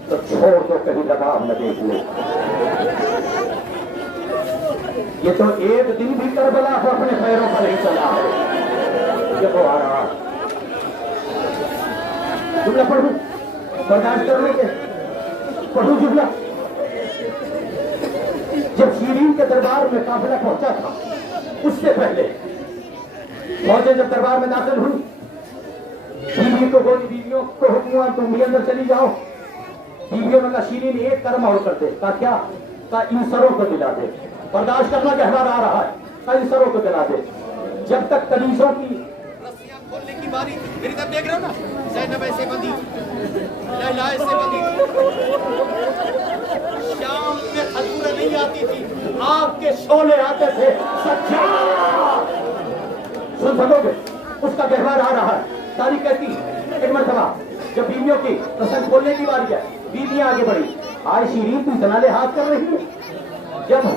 تو چھوڑ دو کہیں لگام نہ دیکھ لو یہ تو ایک دن بھی کربلا کو اپنے پیروں پر ہی چلا ہے یہ وہ آ رہا جملہ پڑھوں برداشت کرنے کے پڑھوں جملہ جب شیرین کے دربار میں قافلہ پہنچا تھا اس سے پہلے فوجیں جب دربار میں داخل ہوئی بیوی کو بولی بیویوں کو حکم ہوا تم بھی اندر چلی جاؤ بیویوں نے کہا شیرین ایک کرم اور کر دے کہا کیا کہا ان سروں کو دلا دے برداشت کرنا کہوار آ رہا ہے کہا ان سروں کو دلا دے جب تک کنیزوں کی رسیاں کھولنے کی باری میری طرف دیکھ رہے ہو نا زینب ایسے بندی لیلا ایسے بندی شام میں کھجوریں نہیں آتی تھی آگ کے شعلے آتے تھے سجاد سن سکو گے اس کا کہوار آ رہا ہے تاریخ کہتی ایک مرتبہ جب بیویوں کی رسم کھولنے کی باری ہے بیویاں آگے بڑھی آج شیرین تم سنالے ہاتھ کر رہی ہے جب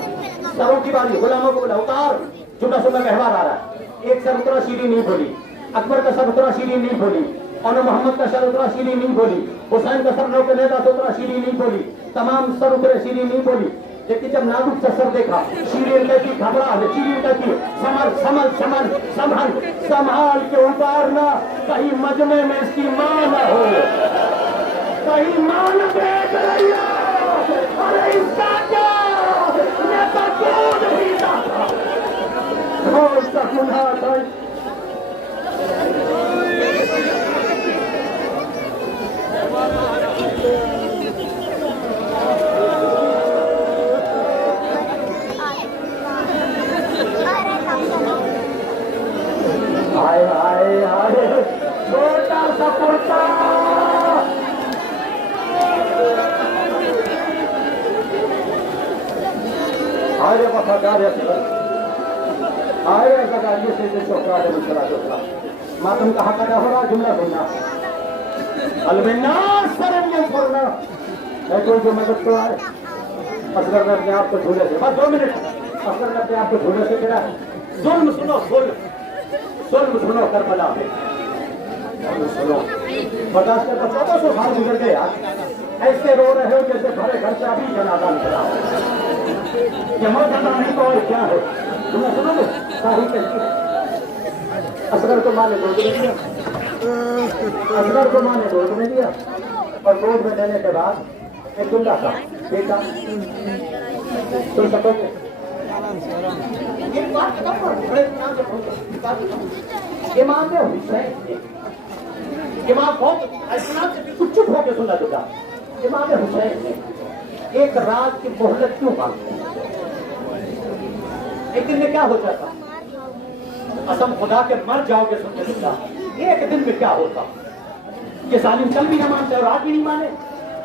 سروں کی باری غلاموں کو بولا اتار جھوٹا سننا کہوار آ رہا ہے ایک سر اترا شیرین نہیں بولی اکبر کا سر اترا شیرین نہیں بولی اور محمد کا سر اترا شیرین نہیں بولی حسین کا سر رو کے نیتا سے اترا شیرین نہیں بولی تمام سر اترے شیرین نہیں بولی لیکن جب نازک سے سر دیکھا شیرین کہتی گھبرا ہے شیرین کہتی سنبھال کے اتارنا کہیں مجمع میں اس کی ماں نہ ہو کہیں ماں نہ دیکھ رہی ہو ارے اس کا کیا میں تو دودھ پیتا تھا کون سا گناہ تھا آئے آئے آئے چھوٹا سا کرتا آئے وفادار آئے وفاداری سے شوکار ہے ماتم کا حق ادا ہو رہا جملہ سننا البناس سرنیم چھوڑنا ہے کوئی جو مدد کو آئے اصغر نے اپنے آپ کو جھولے سے بس 2 منٹ اصغر نے اپنے آپ کو جھولے سے گرا ہے ظلم سنو ظلم سنو کربلا پہ ظلم سنو 50 سے 1400 سال گزر گئے یار ایسے رو رہے ہو جیسے بھرے گھر سے ابھی جنازہ نکلا ہو یہ موت ادا نہیں تو اور کیا ہے تمہیں سنو گے تاریخ کہتی ہے اصغر کو ماں نے گود میں دیا اصغر کو ماں نے گود میں دیا اور گود میں دینے کے بعد ایک جملہ تھا بیٹا سن سکو گے امام حسین امام کچھ چپ ہو کے سنا دیتا امام حسین نے ایک رات کی مہلت کیوں مانگی ایک دن میں کیا ہو جاتا قسم خدا کے مر جاؤ گے سن کے سنتا ایک دن میں کیا ہوتا یہ ظالم کل بھی نہ مانتے اور آج بھی نہیں مانے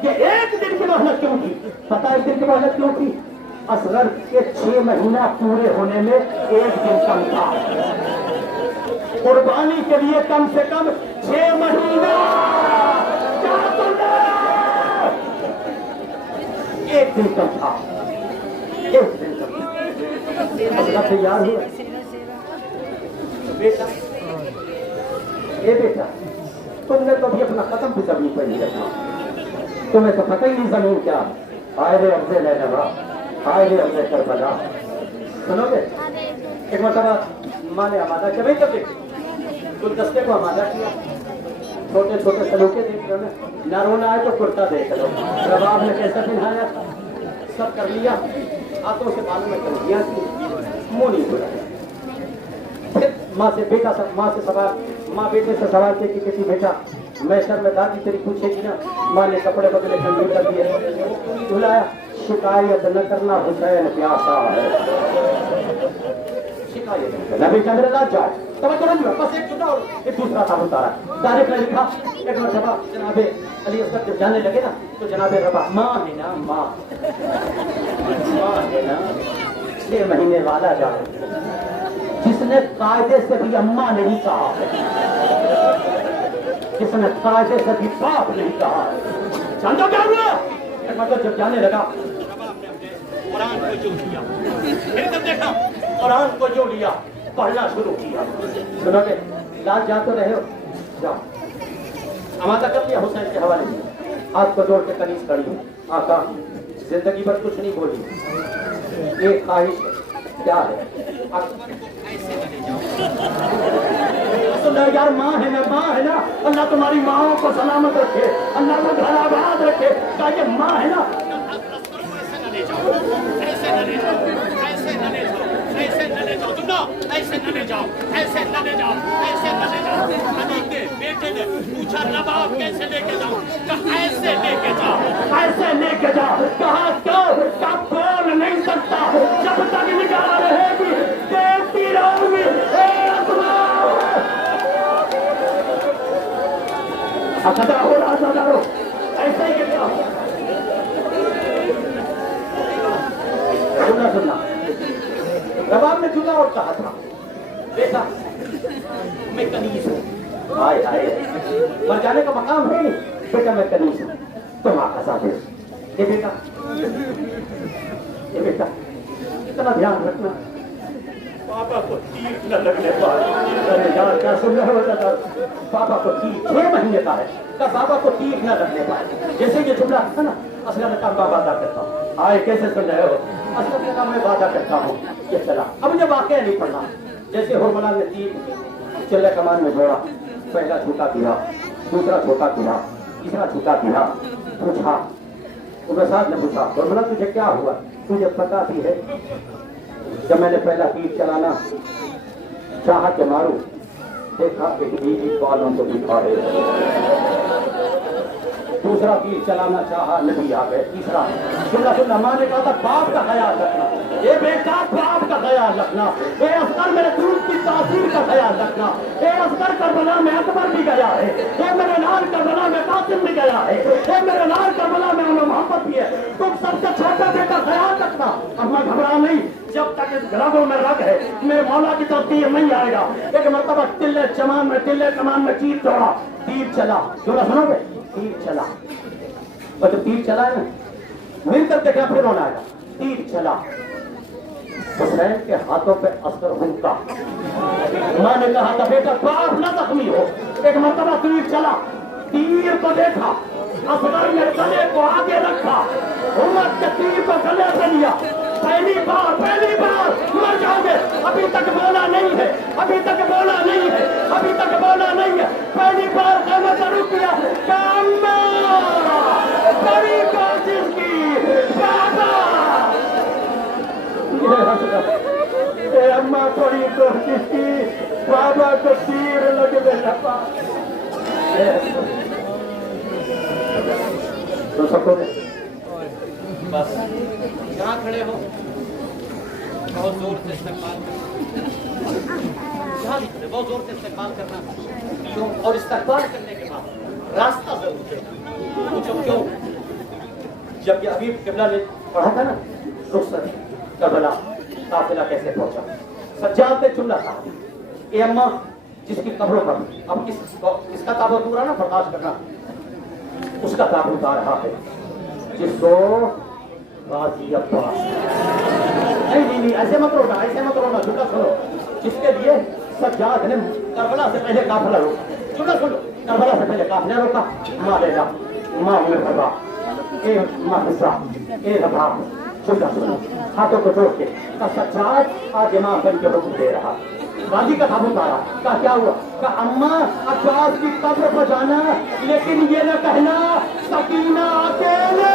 یہ ایک دن کی مہلت کیوں تھی پتہ ایک دن کی مہلت کیوں تھی اصغر کے 6 مہینہ پورے ہونے میں ایک دن کم تھا قربانی کے لیے کم سے کم 6 مہینہ ایک دن کم تھا ایک دن کم تھا اصغر تیار ہوا بیٹا اے بیٹا تم نے تو بھی اپنا قدم بھی زمین پر نہیں رکھا تمہیں تو پتہ ہی نہیں زمین کیا آئے رے افضے لینبا آئے رے افضے کربلا سنو گے ایک مرتبہ ماں نے آمادہ کیا بھائی کبھی گلدستے کو آمادہ کیا چھوٹے چھوٹے سلوکے دیکھ رہے نہ رونا آئے تو کرتا دیکھ لو رباب نے کیسا پہنایا سب کر لیا ہاتھوں سے بالوں میں کر دیا منہ نہیں کھلا پھر ماں سے بیٹا ماں سے سوال ماں بیٹے سے سوال کی کہ کسی بیٹا میں شر میں دادی تیری پوچھے گی نا ماں نے کپڑے بدلے ٹھنڈی کر دیے دھلایا شکایت نہ کرنا حسین پیاسا ہے شکایت نہ بیٹا میرے رات جائے توجہ نہیں ہوا بس ایک چھوٹا اور ایک دوسرا تھا بتا رہا تاریخ نے لکھا ایک مرتبہ جناب علی اصغر جب جانے لگے نا تو جناب ربا ماں ہے نا ماں ہے نا 6 مہینے والا جائے جس نے قاعدے سے بھی اماں نہیں کہا جس نے قاعدے سے بھی باپ نہیں کہا جانتا کیا ہوا مطلب جب جانے لگا قرآن کو جو لیا پھر جب دیکھا قرآن کو جو لیا پڑھنا شروع کیا سنو گے لال جا تو رہے ہو جاؤ آمادہ کر لیا حسین کے حوالے سے ہاتھ کو جوڑ کے کنیز کھڑی آقا زندگی بھر کچھ نہیں بولی ایک خواہش کیا ہے یار ماں ہے نا اللہ تمہاری ماں کو سلامت رکھے اللہ کو گھر آباد رکھے کہ یہ ماں ہے نا بیٹے نے پوچھا رباب کیسے لے کے جاؤ ایسے لے کے جاؤ ایسے لے کے جاؤ کہا کیوں بول نہیں سکتا جب تک نگاہ رہے گی دیکھتی رہوں گی خطرہ ہو رہا تھا ایسے ہی کیا سننا رباب نے جدا اور کہا تھا بیٹا میں کنیز ہوں آئے مر جانے کا مقام ہے نہیں بیٹا میں کنیز ہوں تم آقا صاحب یہ بیٹا اتنا دھیان رکھنا پاپا کو ٹھیک نہ لگنے پائے کیا سن رہے ہو پاپا کو ٹھیک 6 مہینے کا ہے کہ پاپا کو ٹھیک نہ لگنے پائے جیسے یہ جملہ تھا نا اصغر نے کہا وعدہ کرتا ہوں آئے کیسے سن رہے ہو اصغر نے کہا میں وعدہ کرتا ہوں یہ چلا اب مجھے واقعہ نہیں پڑھنا جیسے ہرملا نے 3 چلے کمان میں جوڑا پہلا چھوٹا کیا دوسرا چھوٹا کیا تیسرا چھوٹا کیا پوچھا صاحب نے پوچھا ہرملا تجھے کیا ہوا تجھے پتا بھی ہے جب میں نے پہلا تیر چلانا چاہا کہ ماروں دیکھا کہ بیوی بالوں کو دکھائے دوسرا تیر چلانا چاہا نہیں آ گئے تیسرا سننا ماں نے کہا تھا باپ کا خیال رکھنا یہ بیٹا باپ کا خیال رکھنا اے اصغر میرے دودھ کی تاثیر کا خیال رکھنا. اے اصغر کربلا میں اکبر بھی گیا ہے, اے میرے لال کربلا میں قاسم بھی گیا ہے, اے میرے لال کربلا میں انہوں محمد بھی ہے. تم سب سے چھوٹے بے کا خیال رکھنا. اب میں گھبرا نہیں, جب تک اس گربوں میں رگ ہے میرے مولا کی طرف تیر نہیں آئے گا. ایک مرتبہ ٹلے کمان میں تیر چھوڑا, تیر چلا. جو سنو گے, تیر چلا. اور جب تیر چلا ہے نا, مل کر دیکھا پھر ہونا آئے گا. تیر چلا, حسین کے ہاتھوں پہ اثر ہوتا. ماں نے کہا تھا بیٹا باپ نہ زخمی ہو. ایک مرتبہ تیر چلا, تیر کو دیکھا, اصغر نے گلے کو آگے رکھا, امت کے تیر کو گلے سے لیا. پہلی بار مر جاؤ گے. ابھی تک بولا نہیں ہے, ابھی تک بولا نہیں ہے, ابھی تک بولا نہیں ہے. پہلی بار قیامت رک گیا. بڑی کوشش کی بابا, اے اماں تھوڑی کوشش کی, بابا کو تیر لگنے لگا. تو سکو گے بس جہاں کھڑے ہو بہت زور سے استقبال کرنا, جہاں بھی کھڑے بہت زور سے استقبال کرنا. اور استقبال کرنے کے بعد راستہ ضرور دینا. پوچھو کیوں؟ جب یہ حبیب قبلہ نے پڑھا تھا نا رخصت کربلا قافلہ کیسے پہنچا, سجاد نے جملہ کہا, اے اماں جس کی قبروں پر اب کس کا تابوت پورا نا برداشت کرنا, اس کا تابوت آ رہا ہے جس کو غازی عباس. نہیں ایسے مت رونا, جھوٹا سنو. جس کے لیے سجاد نے کربلا سے پہلے قافلہ روکا. جھوٹا سنو, کربلا سے پہلے قافلہ روکا. ماں لیلا, ماں مرحبا, اے محسا, اے ربا. جھوٹا سنو, ہاتھوں کو جوڑ کے سجاد آج امام بن کے حکم دے رہا. غازی کا تابوت آ رہا. کہا کیا ہوا؟ کہا اماں عباس کی قبر پر جانا, لیکن یہ نہ کہنا سکینہ اکیلے.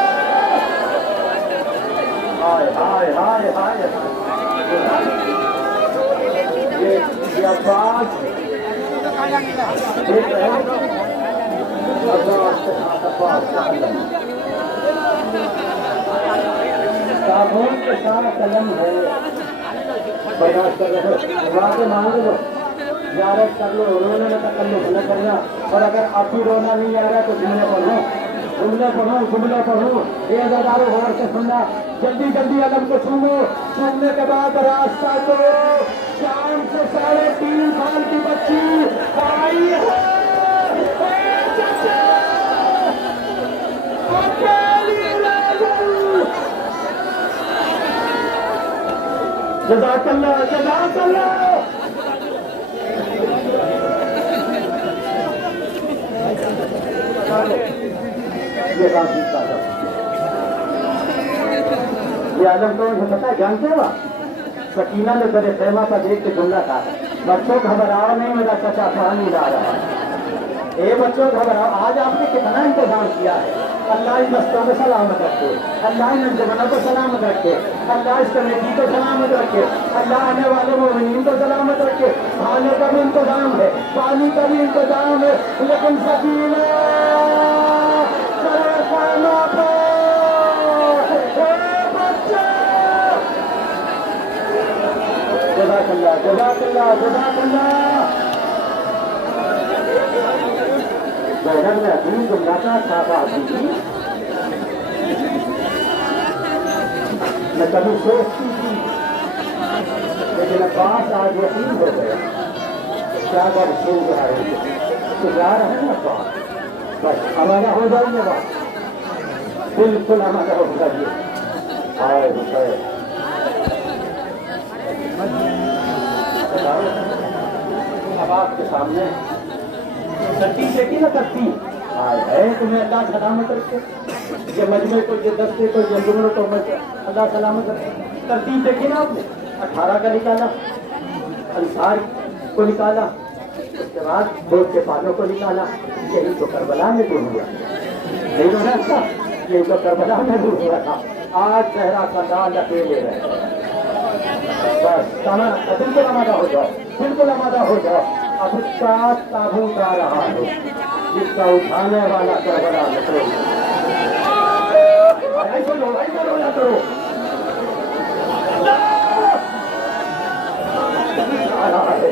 ہائے ہائے ہائے ہائے, یہ عباس دیکھ رہے ہیں صابون کے ساتھ قلم ہے, برداشت کر رہے دعا کے مانگ لو, زیارت کر لو, رونے میں تکلف نہ کرنا. اور اگر آپ ہی رونا نہیں آ رہا تو جملے پڑھو. یہ ازادارو غور سے سننا. جلدی علم کو چھونے کے بعد راستہ کرو. شام سے 3.5 سال کی بچی آئی ہے. جزاک اللہ, جزاک اللہ. یہ عالم کو پتا ہے, جانتے ہو سکینہ نے میرے خیمہ پر دیکھ کے جملہ کہا, بچوں گھبراؤ نہیں, میرا چچا پانی لا رہا ہے. اے بچوں گھبراؤ, آج آپ نے کتنا انتظام کیا ہے. اللہ ان بستوں کو سلامت رکھے, اللہ ان انجمنوں کو سلامت رکھے, اللہ اس کمیٹی کو سلامت رکھے, اللہ آنے والے مومنین کو سلامت رکھے. کھانے کا بھی انتظام ہے, پانی کا بھی انتظام ہے, لیکن سکینہ جزاک اللہ, جزاک اللہ, جزاک اللہ. زینب نے حکیم جملہ کا صاحب آدمی میں کبھی سوچتی تھی, لیکن عباس آج یقین ہو گیا. کیا بات سن رہا ہے تو جا رہے ہیں عباس, بس ہمارا ہو جائیے, بات بالکل ہمارا ہو جائیے. ہائے حسین, اب آپ کے سامنے ترتیب دیکھی نا, ترتیب ہے تمہیں اللہ سلامت رکھے. یہ مجمع کو, یہ دستے کو, یہ جملوں کو اللہ سلامت رکھے. ترتیب دیکھی نا آپ نے, 18 کا نکالا, انصار کو نکالا, اس کے بعد بہت کے پانوں کو نکالا. یہی تو کربلا میں دور ہوا, نہیں ہونا اچھا, یہی تو کربلا میں دور ہوا تھا. آج صحرا کا دال اکیلے رہے. بس بالکل آمادہ ہو جاؤ, بالکل آمادہ ہو جاؤ. اب 7 تابوت آ رہا ہے جس کا اٹھانے والا کربلا نکلے. ایسے رونا کرو. آ رہا ہے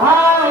High,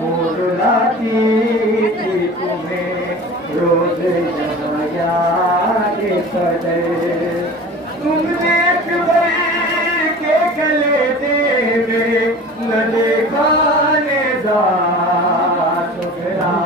وہ رلاتی تھی تمہیں روز جہاں یاد قدر تم نے کبھی کے گلے دیوے نہ دیکھا نظار سگرا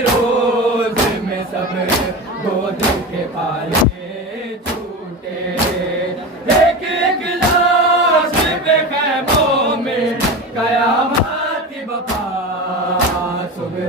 روز میں سب گود کے پالے چھوٹے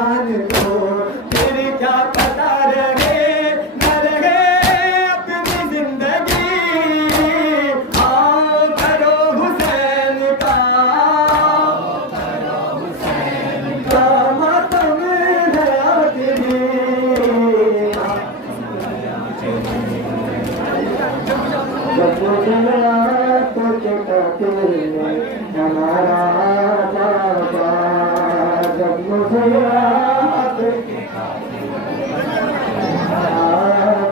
جان کو پھر کیا پتا رہے نہ رہے اپنی زندگی آؤ کرو حسین کا ماتم ہے آخری جب مجھے آپ کے قاتل نے ہمارا بابا جب مجھے آپ کے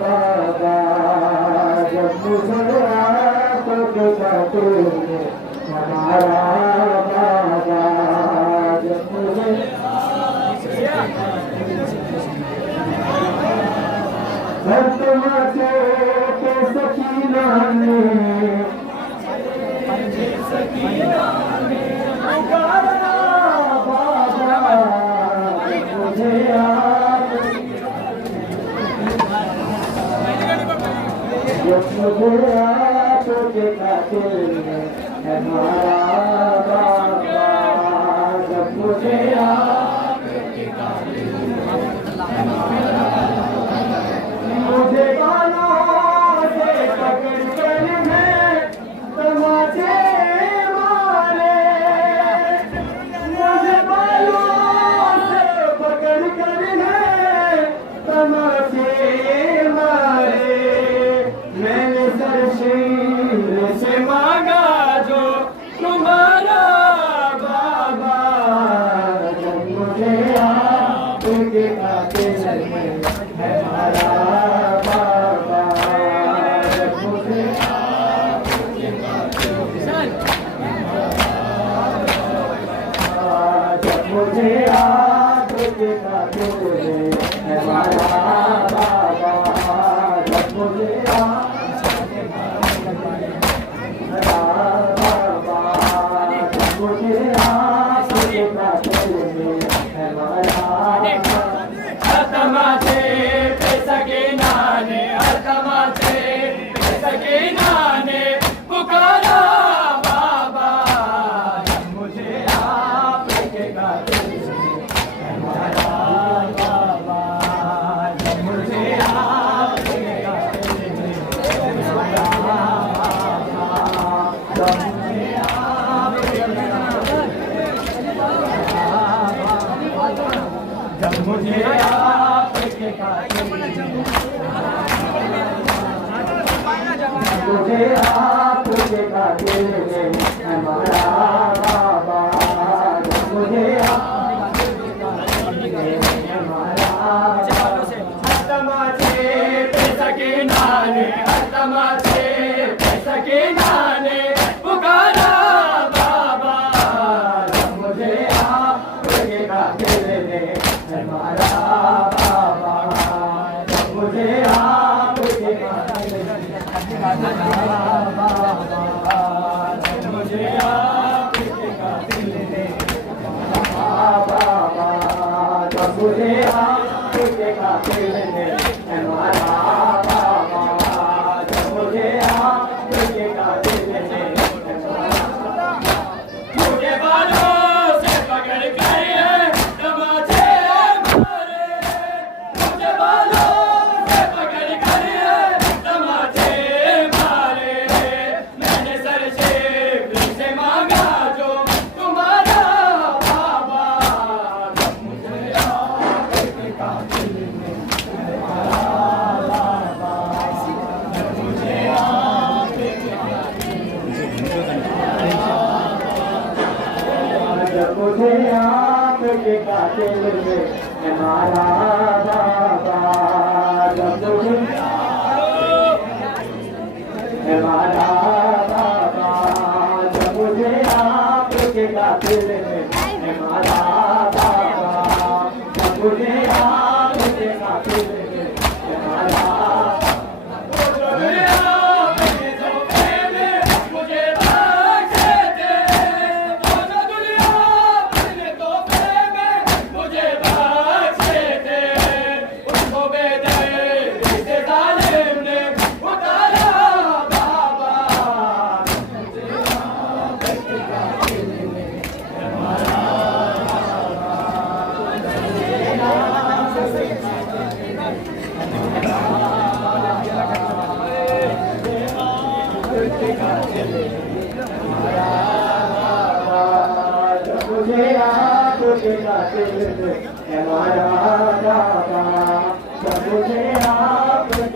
بابا جب مجھے آپ کے قاتل نے ہمارا بابا جب مجھے تمہارے کے سکینہ نے پکارا بابا مجھے آپ جب مجھے آپ کے قاتل نے ہمارا بابا جب مجھے آپ مجھے بالوں سے پکڑ کر میں تماچے مارے مجھے بالوں سے پکڑ کر میں تماچے مارے میں نے سرشیر سے مانگا جو تمہارا بابا جب مجھے آپ کے قاتل میں ہمارا بابا جب مجھے آپ کے قاتل میں ہمارا بابا جب مجھے آپ کے قاتل میں ہمارا بابا جب مجھے آپ کے قاتل میں ہمارا تماچے پہ سکینہ نے تماچے پہ سکینہ نے پکارا بابا جب مجھے آپ کے قاتل میں ہمارا بابا جب مجھے آپ کے قاتل میں ہمارا بابا جب مجھے آپ کے جب مجھے آپ کے قاتل مجھے آپ کے قاتل نے ہمارا بابا جب مجھے آپ کے قاتل نے ہمارا تماچے پہ سکینہ نے تماچے پہ سکینہ نے پکارا بابا جب مجھے آپ کے قاتل نے ہمارا بابا جب مجھے آپ کے قاتل نے ہمارا بابا جب مجھے آپ کے قاتل نے ہمارا بابا جب مجھے آپ کے قاتل نے ہمارا بابا جب مجھے آپ کے قاتل نے مجھے بالوں سے پکڑ کر تماچے مارے مجھے بالوں سے پکڑ کر تماچے مارے میں نے سرشیر سے مانگا جو تمہارا بابا جب مجھے آپ کے قاتل میں ہمارا بابا جب مجھے آپ کے قاتل جب مجھے آپ کے قاتل میں ہمارا بابا جب مجھے ہمارا بابا جب مجھے آپ کے قاتل میں ہمارا بابا جب مجھے آپ کے قاتل میں ہمارا مجھے آپ کے قاتل ہمارا بابا مجھے آپ کے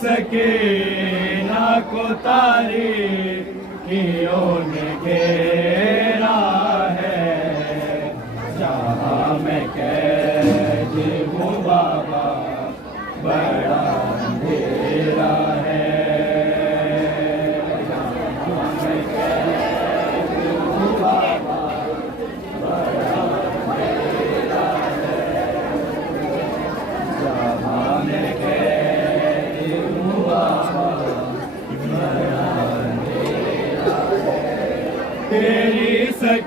سکینہ کو تاریکیوں نے گھیرا ہے، جہاں میں قید ہوں بابا بڑا اندھیرا ہے،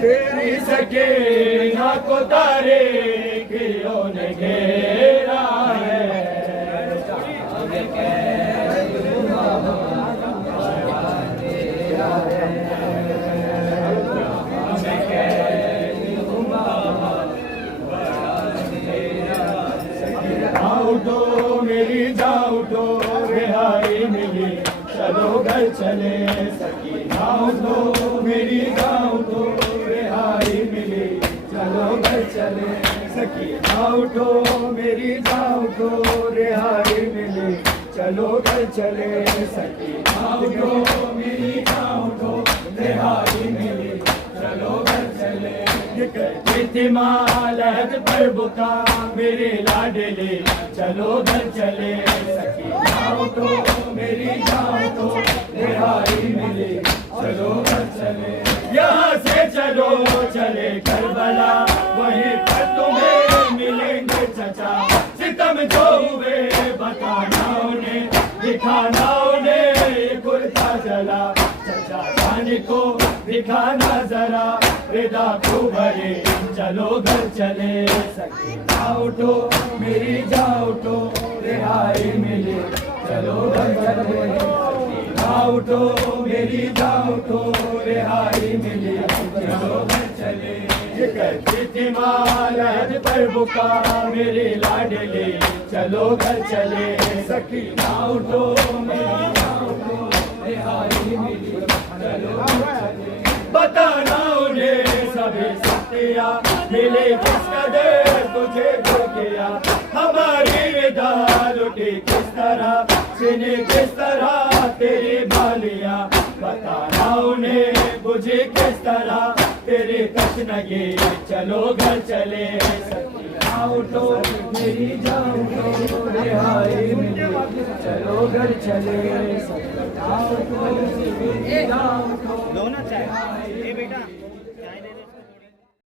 تیری سکینہ کو تاریکیوں نے گھیرا ہے اٹھو میری جاؤ اٹھو رہائی ملی چلو گھر چلے سکینہ اٹھو میری جاؤ اٹھو رہائی ملی چلو گھر چلے سکینہ اٹھو میری جاؤ اٹھو رہائی ملی چلو گھر چلے سکینہ اٹھو میری جاؤ اٹھو رہائی ملی چلو گھر چلے یہ کہتی تھی ماں لہد پر بکا میرے لاڈلے چلو گھر چلے سکینہ اٹھو میری جان تو رہائی ملے چلو گھر چلے یہاں سے چلو چلے کربلا وہیں پر تمہیں ملیں گے چچا ستم جو ہوئے بتانا انہیں دکھانا انہیں کرتا جلا چچا جان کو دکھانا ذرا ردا کو بھرے چلو گھر چلے سکینہ اٹھو میری جان اٹھو رہائی ملے چلو گھر چلے سکینہ اٹھو میری جان اٹھو رہائی ملے چلو گھر چلے یہ کہتی تھی ماں لہد پر بکا میرے لاڈلے چلو گھر چلے سکینہ اٹھو میری جان اٹھو رہائی ملے چلو گھر چلے بتانا انہیں سبھی ستیا ملے کس قدر تجھے جو کیا ہماری ردا لٹی کس طرح سنے کس طرح تیری بالیاں بتانا انہیں بجھے کس طرح تیری تشنگی چلو گھر چلے سکینہ اٹھو میری جان اٹھو رہائی ملے چلو گھر چلے سکینہ اٹھو میری جان اٹھو ہونا چاہیے بیٹا